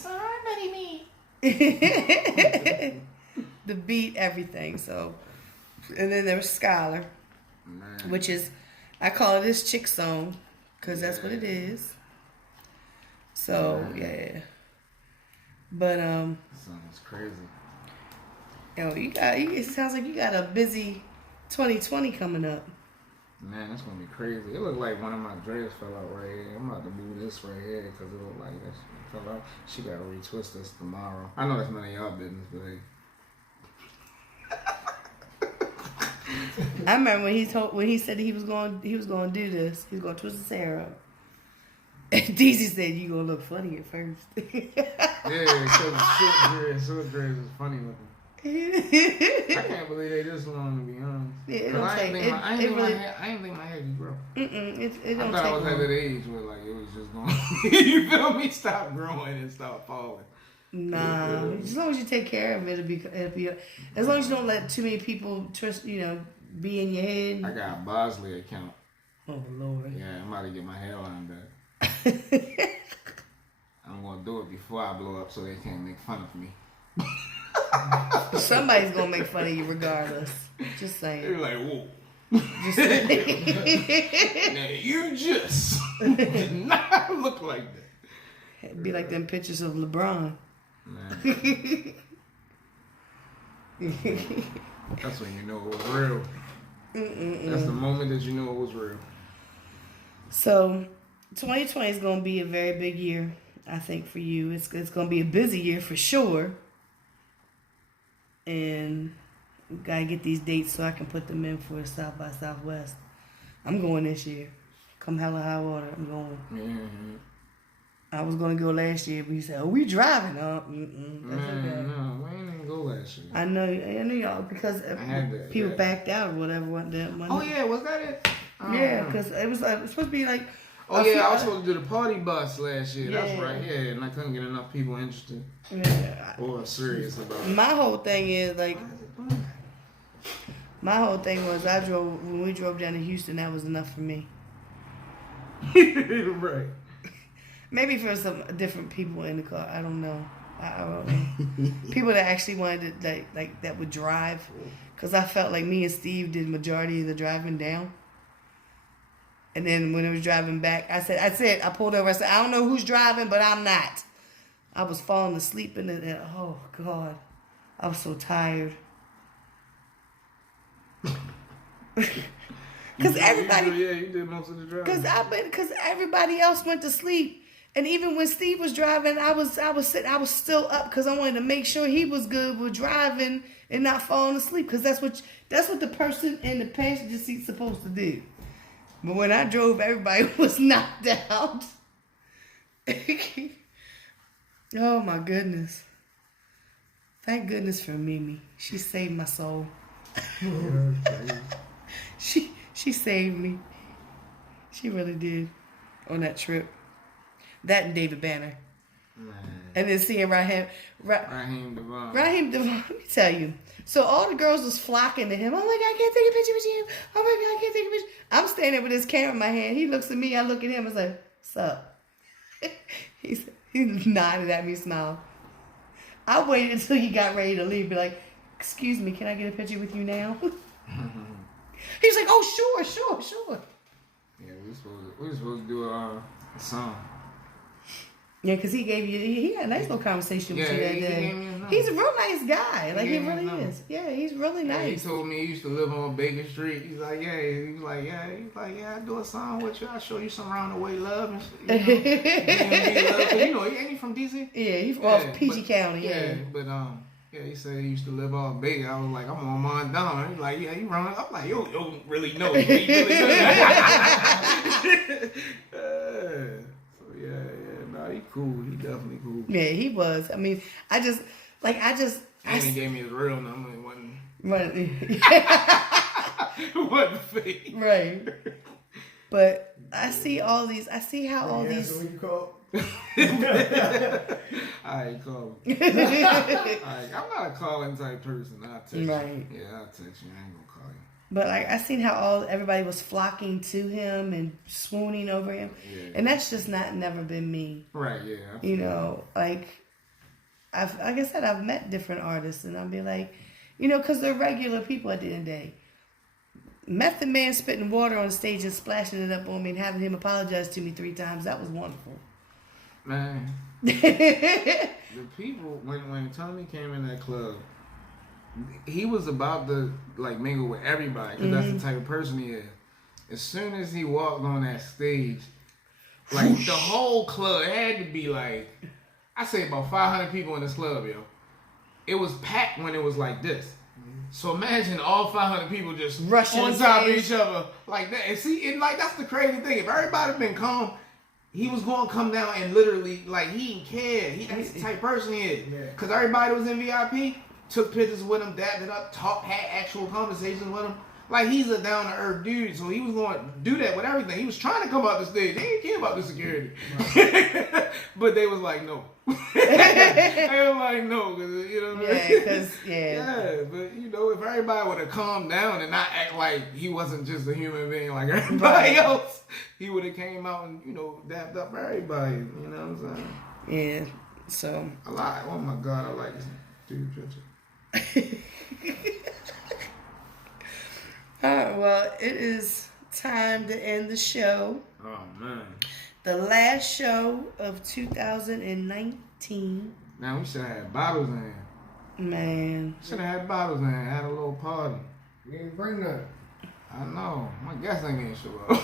The beat, everything. So, and then there was Scholar, Man. which is I call it this chick song because that's what it is. So yeah. But Sounds crazy. yo, it sounds like you got a busy 2020 coming up. Man, that's gonna be crazy. It looked like one of my dreads fell out right here. I'm about to move this right here because it looked like that shit fell out. She gotta retwist this tomorrow. I know that's none of y'all business, but hey. I remember when he said that he was going to do this. He was going to twist his hair up. And DZ said, "You gonna look funny at first." Yeah, because short dreads is funny looking. I can't believe they this long, to be honest. Yeah, it don't take. I didn't think my hair could grow. It don't I thought take I was long. at that age where like it was just going. You feel me? Stop growing and stop falling. Nah, as long as you take care of it, it'll be. As long as you don't let too many people trust, be in your head. I got a Bosley account. Oh Lord. Yeah, I'm about to get my hairline back. I'm gonna do it before I blow up, so they can't make fun of me. Somebody's gonna make fun of you regardless. Just saying. They're like, whoa. Just saying. Now you just did not look like that. It'd be like them pictures of LeBron. Man. That's when you know it was real. That's the moment that you know it was real. So, 2020 is going to be a very big year, I think, for you. It's going to be a busy year for sure. And we got to get these dates so I can put them in for South by Southwest. I'm going this year. Come hell or high water, I'm going. Mm-hmm. I was going to go last year, but he said, "Oh, we driving." That's okay. No, we ain't even go last year. I know y'all, because people backed out or whatever. Oh, yeah, was that it? Yeah, because it was supposed to be like... Oh, yeah, I was supposed to do the party bus last year. That's right, yeah, and I couldn't get enough people interested. Yeah. Or serious about it. My whole thing is, like... My whole thing was, when we drove down to Houston, that was enough for me. Right. Maybe for some different people in the car. I don't know. I don't know. People that actually wanted to, like that would drive. Because I felt like me and Steve did majority of the driving down. And then when it was driving back, I pulled over. I said, "I don't know who's driving, but I'm not." I was falling asleep in it. Oh, God. I was so tired. Because everybody... you did most of the driving. Because everybody else went to sleep. And even when Steve was driving, I was still up because I wanted to make sure he was good with driving and not falling asleep. Because that's what the person in the passenger seat's supposed to do. But when I drove, everybody was knocked out. Oh my goodness! Thank goodness for Mimi. She saved my soul. She saved me. She really did on that trip. That and David Banner. Man. And then seeing Raheem Devon. Let me tell you. So all the girls was flocking to him. "Oh my God, I can't take a picture with you. Oh my God, I can't take a picture." I'm standing there with his camera in my hand. He looks at me. I look at him. I was like, "What's up?" He nodded at me, smiled. I waited until he got ready to leave. Be like, "Excuse me, can I get a picture with you now?" He's like, "Oh, sure. Yeah, we were supposed to do a song. Yeah, because he had a nice little conversation with you that day. He's a real nice guy. Like, he really is. Yeah, he's really nice. He told me he used to live on Baker Street. He's like, I do a song with you. I'll show you some round the way love and shit. Ain't he from DC? Yeah, he's from PG County. Yeah, but he said he used to live on Baker. I was like, I'm on Mondana. He's like, yeah, you run. I'm like, you don't really know. He really does. He cool. He definitely cool. Yeah, he was. I mean, and he gave me his real number. It wasn't fake. Right. But I see how all these. So when you call? I ain't calling. I'm not a calling type person. I'll text you. Right. Yeah, I'll text you. I ain't gonna call you. But I seen how everybody was flocking to him and swooning over him, and that's just never been me. Right? Yeah. Like I said, I've met different artists, and I'll be like, because they're regular people at the end of the day. Method Man spitting water on stage and splashing it up on me and having him apologize to me 3 times. That was wonderful. Man, the people when Tommy came in that club. He was about to mingle with everybody because that's the type of person he is. As soon as he walked on that stage, the whole club had to be I say about 500 people in this club, yo. It was packed when it was like this. So imagine all 500 people just Rushing on the top of stage. each other like that. And see, and like that's the crazy thing. If everybody been calm, he was going to come down and literally, like, he didn't care. That's the type of person he is. Yeah. Because everybody was in VIP, took pictures with him, dapped it up, had actual conversations with him. Like, he's a down-to-earth dude, so he was going to do that with everything. He was trying to come out the stage. They didn't care about the security. Right. But they was like, no. They were like, no, cause, you know what I mean? Yeah, because, yeah. Yeah, but, you know, if everybody would have calmed down and not act like he wasn't just a human being like everybody else, he would have came out and, you know, dapped up everybody. You know what I'm saying? Yeah, so. I like, oh my God, I like this dude picture. All right, well, it is time to end the show. Oh, man. The last show of 2019. Now, we should have had bottles in here. Man. Should have had bottles in here, had a little party. You ain't bring none. I know. My guest ain't gonna show up.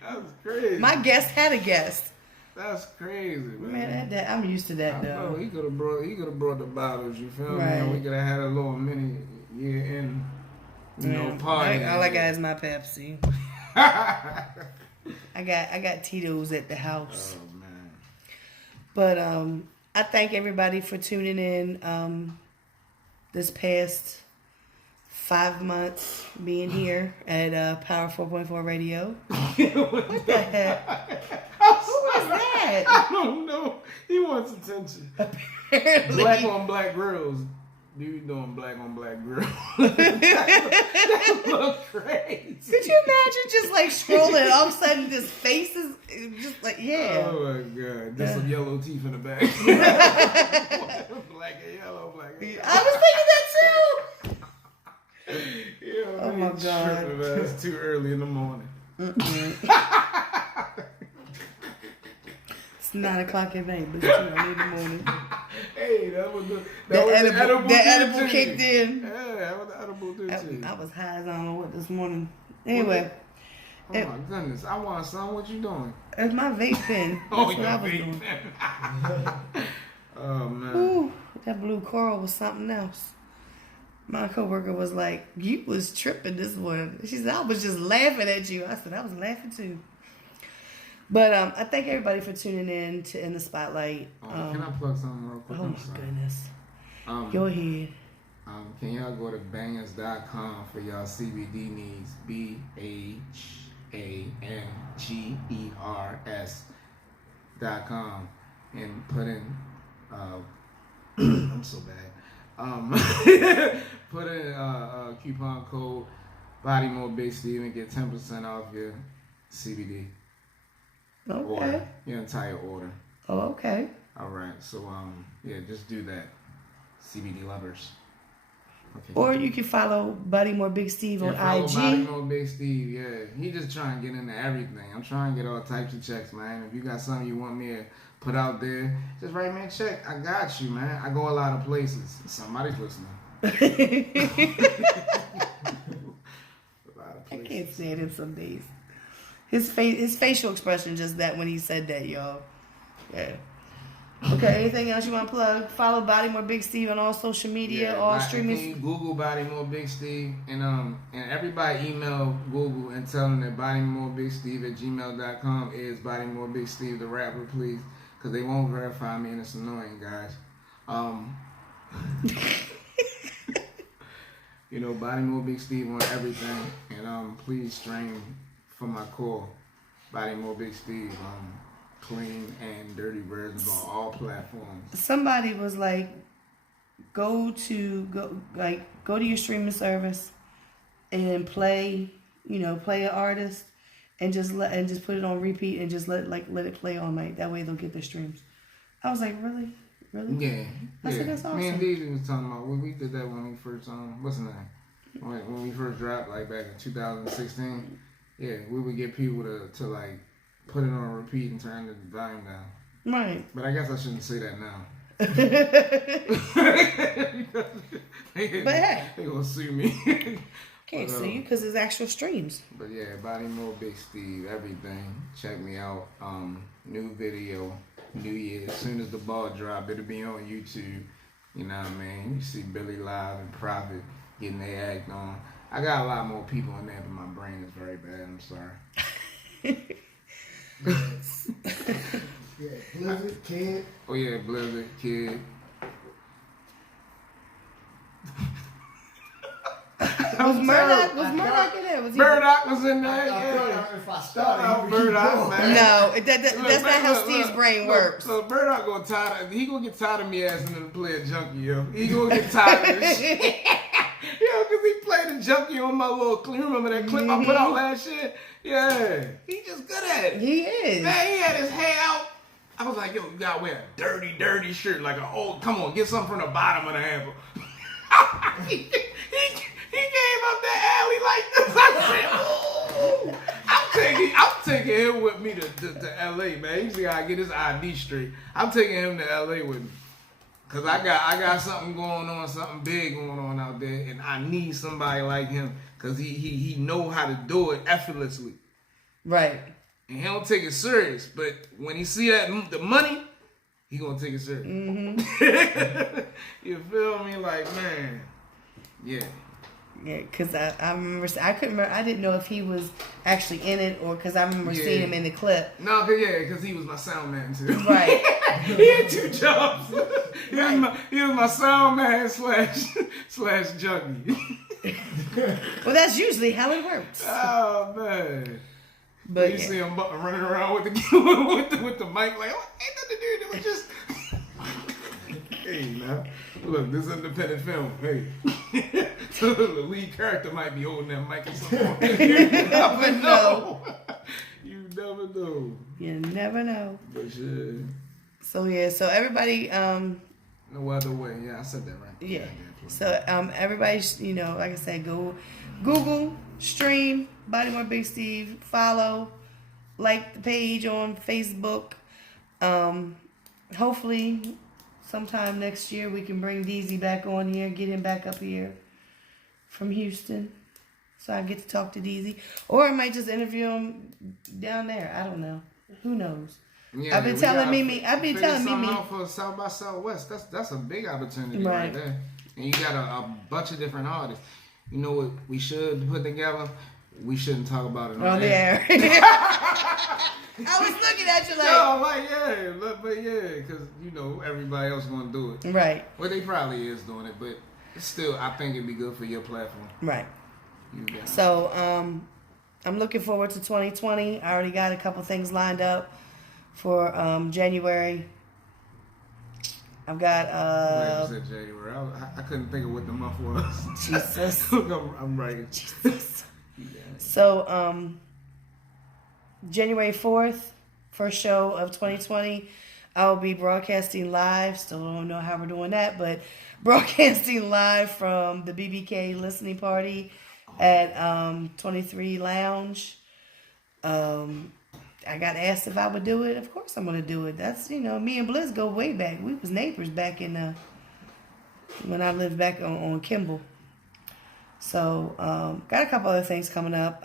That was crazy. My guest had a guest. That's crazy, man. Man, I'm used to that, I know. though. He could have brought the bottles, you feel Right. me? We could have had a little mini year-end, Yeah. party. All I got is my Pepsi. I got Tito's at the house. Oh, man. But I thank everybody for tuning in this past 5 months being here at Power 4.4 Radio. What the heck? Who was that? I don't know. He wants attention. Apparently. Black on black grills. Dude doing black on black grills. That look crazy. Could you imagine just like scrolling and all of a sudden this face is just like, yeah. Oh my God. There's some yellow teeth in the back. Black and yellow, black and yellow. I was thinking that too. Yeah, Oh my God. tripping, man. It's too early in the morning. It's 9 o'clock at night, but it's 2 early in the morning. Hey, that was the edible kicked in. Yeah, that was the edible too. I was high as I don't know what this morning. Anyway, Oh my goodness. I want some. What you doing? it's my vape pen. That's Oh, what your I was vape doing. pen. Oh, man. Ooh, that blue coral was something else. My coworker was like, "You was tripping this morning." She said, "I was just laughing at you." I said, "I was laughing too." But I thank everybody for tuning in to In the Spotlight. Can I plug something real quick? Oh I'm my sorry. goodness. Go ahead. Can y'all go to bangers.com for y'all CBD needs? BANGERS.com and put in I'm so bad. Put in coupon code Bodymore Big Steve and get 10% off your CBD Okay. order, your entire order. Oh, okay. All right, so yeah, just do that, CBD lovers. Okay. Or you can follow Bodymore Big Steve on follow IG. Bodymore Big Steve, yeah. He just trying to get into everything. I'm trying to get all types of checks, man. If you got something you want me to put out there, just write me a check. I got you, man. I go a lot of places. Somebody's listening. A lot of I places. can't stand him some days. His facial expression just that when he said that, y'all. Yeah. Okay, anything else you want to plug? Follow Bodymore Big Steve on all social media, all streaming. Google Bodymore Big Steve, and everybody email Google and tell them that BodymoreBigSteve@gmail.com is Bodymore Big Steve the rapper, please, because they won't verify me and it's annoying, guys. You know, Bodymore Big Steve on everything, and please stream for my core, Bodymore Big Steve. Clean and dirty versions on all platforms. Somebody was like, go to your streaming service and play an artist and just put it on repeat and just let it play all night. That way they'll get their streams. I was like, really? Yeah. I said, that's awesome. Me and DJ was talking about when we did that when we first what's the name? When we first dropped, like back in 2016. Yeah, we would get people to like put it on repeat and turn the volume down. Right. But I guess I shouldn't say that now. But hey, They gonna sue me. can't sue you because it's actual streams. But yeah, Bodymore Big Steve, everything. Check me out. New video, New Year. As soon as the ball drop, it'll be on YouTube. You know what I mean? You see Billy Live and Prophet getting their act on. I got a lot more people in there, but my brain is very bad. I'm sorry. Yeah, Blizzard, Kid. Oh yeah, Blizzard, Kid. Was Murdoch in there? Was he? Murdoch was in there. I feel Yeah. like if I Shout started, out you would keep Murdoch, going. man. No, that's not how Steve's brain works. So Murdoch he gonna get tired of me asking him to play a junkie, yo. He gonna get tired of this shit. Yo, cause he played a junkie on my little clip. You remember that clip I put out last year? Yeah. He just good at it. He is. Man, he had his hair out. I was like, yo, you gotta wear a dirty shirt, like come on, get something from the bottom of the handle. he came up the alley like this. I said, ooh. I'm taking him with me to LA, man. Usually I get his ID straight. I'm taking him to LA with me. Cause I got something going on, something big going on out there, and I need somebody like him. Cause he know how to do it effortlessly. Right. And he don't take it serious, but when he see the money, he gonna take it serious. Mm-hmm. You feel me? Like, man, yeah. Yeah, because I remember, I couldn't remember, I didn't know if he was actually in it or because I remember seeing him in the clip. No, cause he was my sound man too. Right. He had two jobs. He was my sound man slash junkie. Well, that's usually how it works. Oh man. But you see him running around with the mic like, oh, ain't nothing to do. It was just. Hey, now, look, this is independent film. Hey, the lead character might be holding that mic or something. You never know. You never know. You never know. But shit. So yeah, so everybody, No other way. Yeah, I said that right. yeah. So everybody, like I said, go Google, stream Bodymore Big Steve, follow, like the page on Facebook. Hopefully, sometime next year we can bring DZ back on here, get him back up here from Houston, so I get to talk to DZ, or I might just interview him down there. I don't know. Who knows? Yeah, I've been telling Mimi. Out for South by Southwest. That's a big opportunity right there. And you got a bunch of different artists. You know what we should put together? We shouldn't talk about it on the air. I was looking at you like. No, but because everybody else gonna do it. Right. Well, they probably is doing it, but still, I think it'd be good for your platform. Right. So, I'm looking forward to 2020. I already got a couple things lined up for January. I've got like you said, January. I couldn't think of what the month was. Jesus. I'm right. Jesus. So January 4th, first show of 2020, I'll be broadcasting live. Still don't know how we're doing that, but broadcasting live from the BBK listening party at 23 Lounge. I got asked if I would do it. Of course I'm going to do it. That's, me and Bliss go way back. We was neighbors back in when I lived back on Kimball. So, got a couple other things coming up.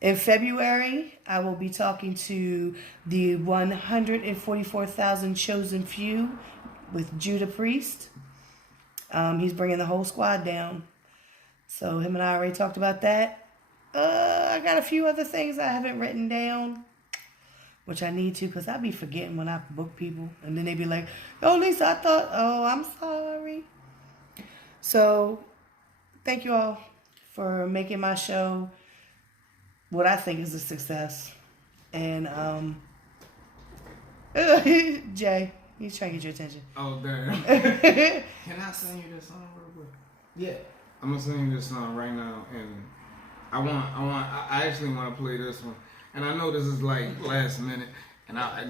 In February, I will be talking to the 144,000 Chosen Few with Judah Priest. He's bringing the whole squad down. So, him and I already talked about that. I got a few other things I haven't written down, which I need to, because I be forgetting when I book people. And then they be like, oh, Lisa, I'm sorry. So, thank you all for making my show what I think is a success. And, Jay, he's trying to get your attention. Oh, damn. Can I sing you this song real quick? Yeah. I'm going to sing you this song right now, and I actually want to play this one. And I know this is like last minute, and I I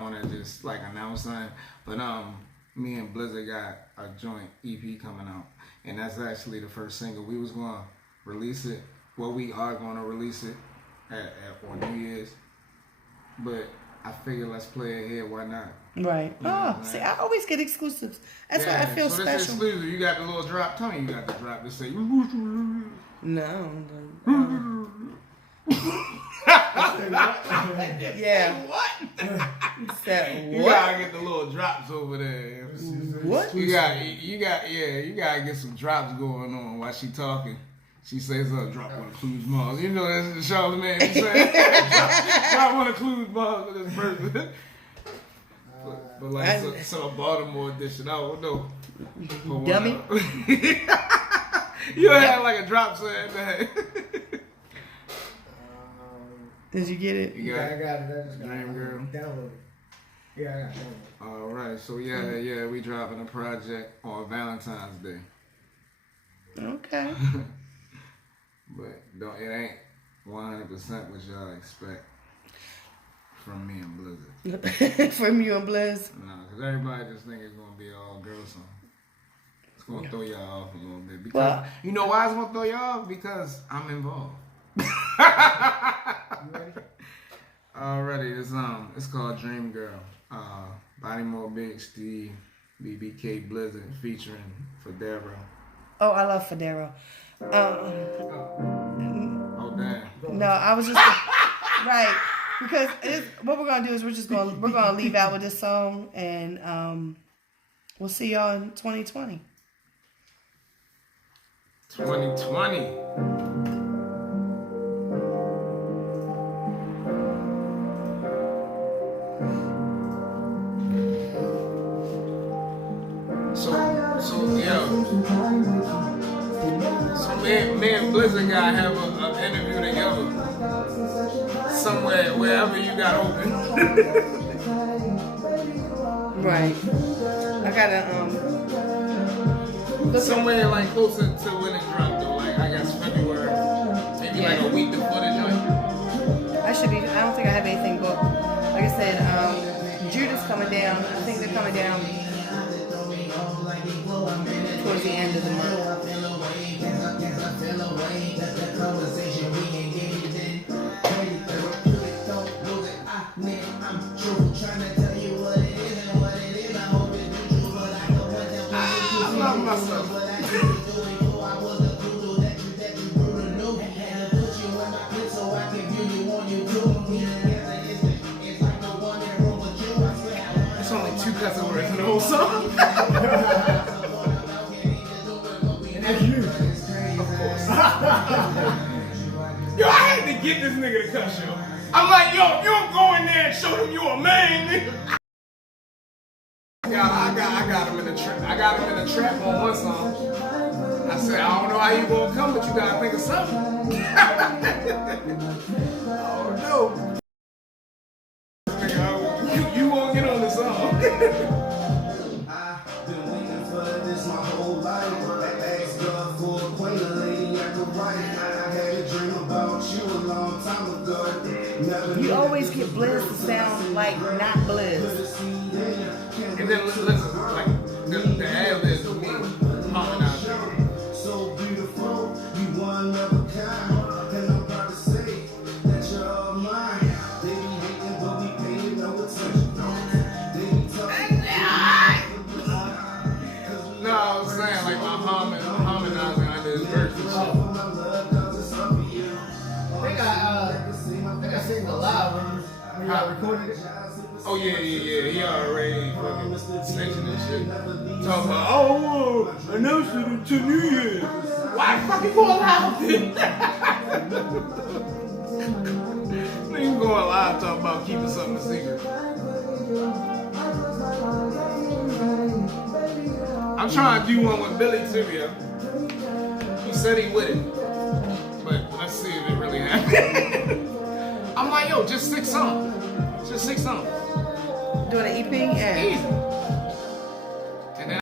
want to just like announce something. But me and Blizzard got a joint EP coming out, and that's actually the first single. We was going to release it. Well, we are going to release it on New Year's, but I figured let's play it here. Why not? Right. See, I always get exclusives. That's why I feel special. This is exclusive. You got the little drop. Tell me you got the drop to say. No. Yeah. Yeah. What? You said You what? gotta get the little drops over there. What? You gotta get some drops going on while she talking. She says, drop one of Clues Mars. You know that's Charlamagne. He said, drop one of Clues Mars for this person. But like some Baltimore edition, I don't know. Dummy. You had like a drop saying that. Did you get it? You got I got it. I just got Dream Girl. Download it. Yeah, I got it. All right, so yeah, we dropping a project on Valentine's Day. Okay. But it ain't 100% what y'all expect from me and Blizzard. From you and Blizz. No, because everybody just think it's gonna be all girl song. It's gonna throw y'all off a little bit. Because you know why it's gonna throw y'all off? Because I'm involved. You ready? Already, it's called Dream Girl. Bodymore, Big Steve, BBK Blizzard featuring Federo. Oh, I love Federo. Oh damn. No, I was just right because what we're gonna do is we're gonna leave out with this song, and we'll see y'all in 2020. 2020. So me and Blizzard gotta have an interview together somewhere, wherever you got open. Right. I gotta somewhere like closer to when it dropped though, like I guess February, maybe like a week before the joint. I don't think I have anything booked. Like I said, Judah's coming down. I think they're coming down towards the end of the month. I love myself. It's only 2 cussing words in the whole song. And that's you. Of course. Yo, I had to get this nigga to cuss, yo. I'm like, yo, if you don't go in there and show them you a man, nigga. I got him in the trap. I got him in the trap on one song. I said, I don't know how you gonna come, but you gotta think of something. Oh no. You won't get on the song. I've been waiting for this my whole life. I asked God for a queen, a lady I could write. I had a dream about you a long time ago. You always get Blizz to sound like not Blizz. And then listen, like the ad libs of me harmonizing. So beautiful, you one of a kind. And I'm proud to say that you're all mine. They be hating, but we paying no attention. They be talking. No, I was saying like my harmonizing under his verse and shit. I think I seen the live when y'all recorded it. Oh yeah. He already fucking snitching and shit. Talking about, oh, I announced it in 2 New Years. Why the fuck you going live then? Nigga going live talking about keeping something a secret. I'm trying to do one with Billy too, yo. He said he with it. But let's see if it really happened. I'm like, yo, just 6 songs. Just 6 songs. Doing an EP? Yeah. Easy.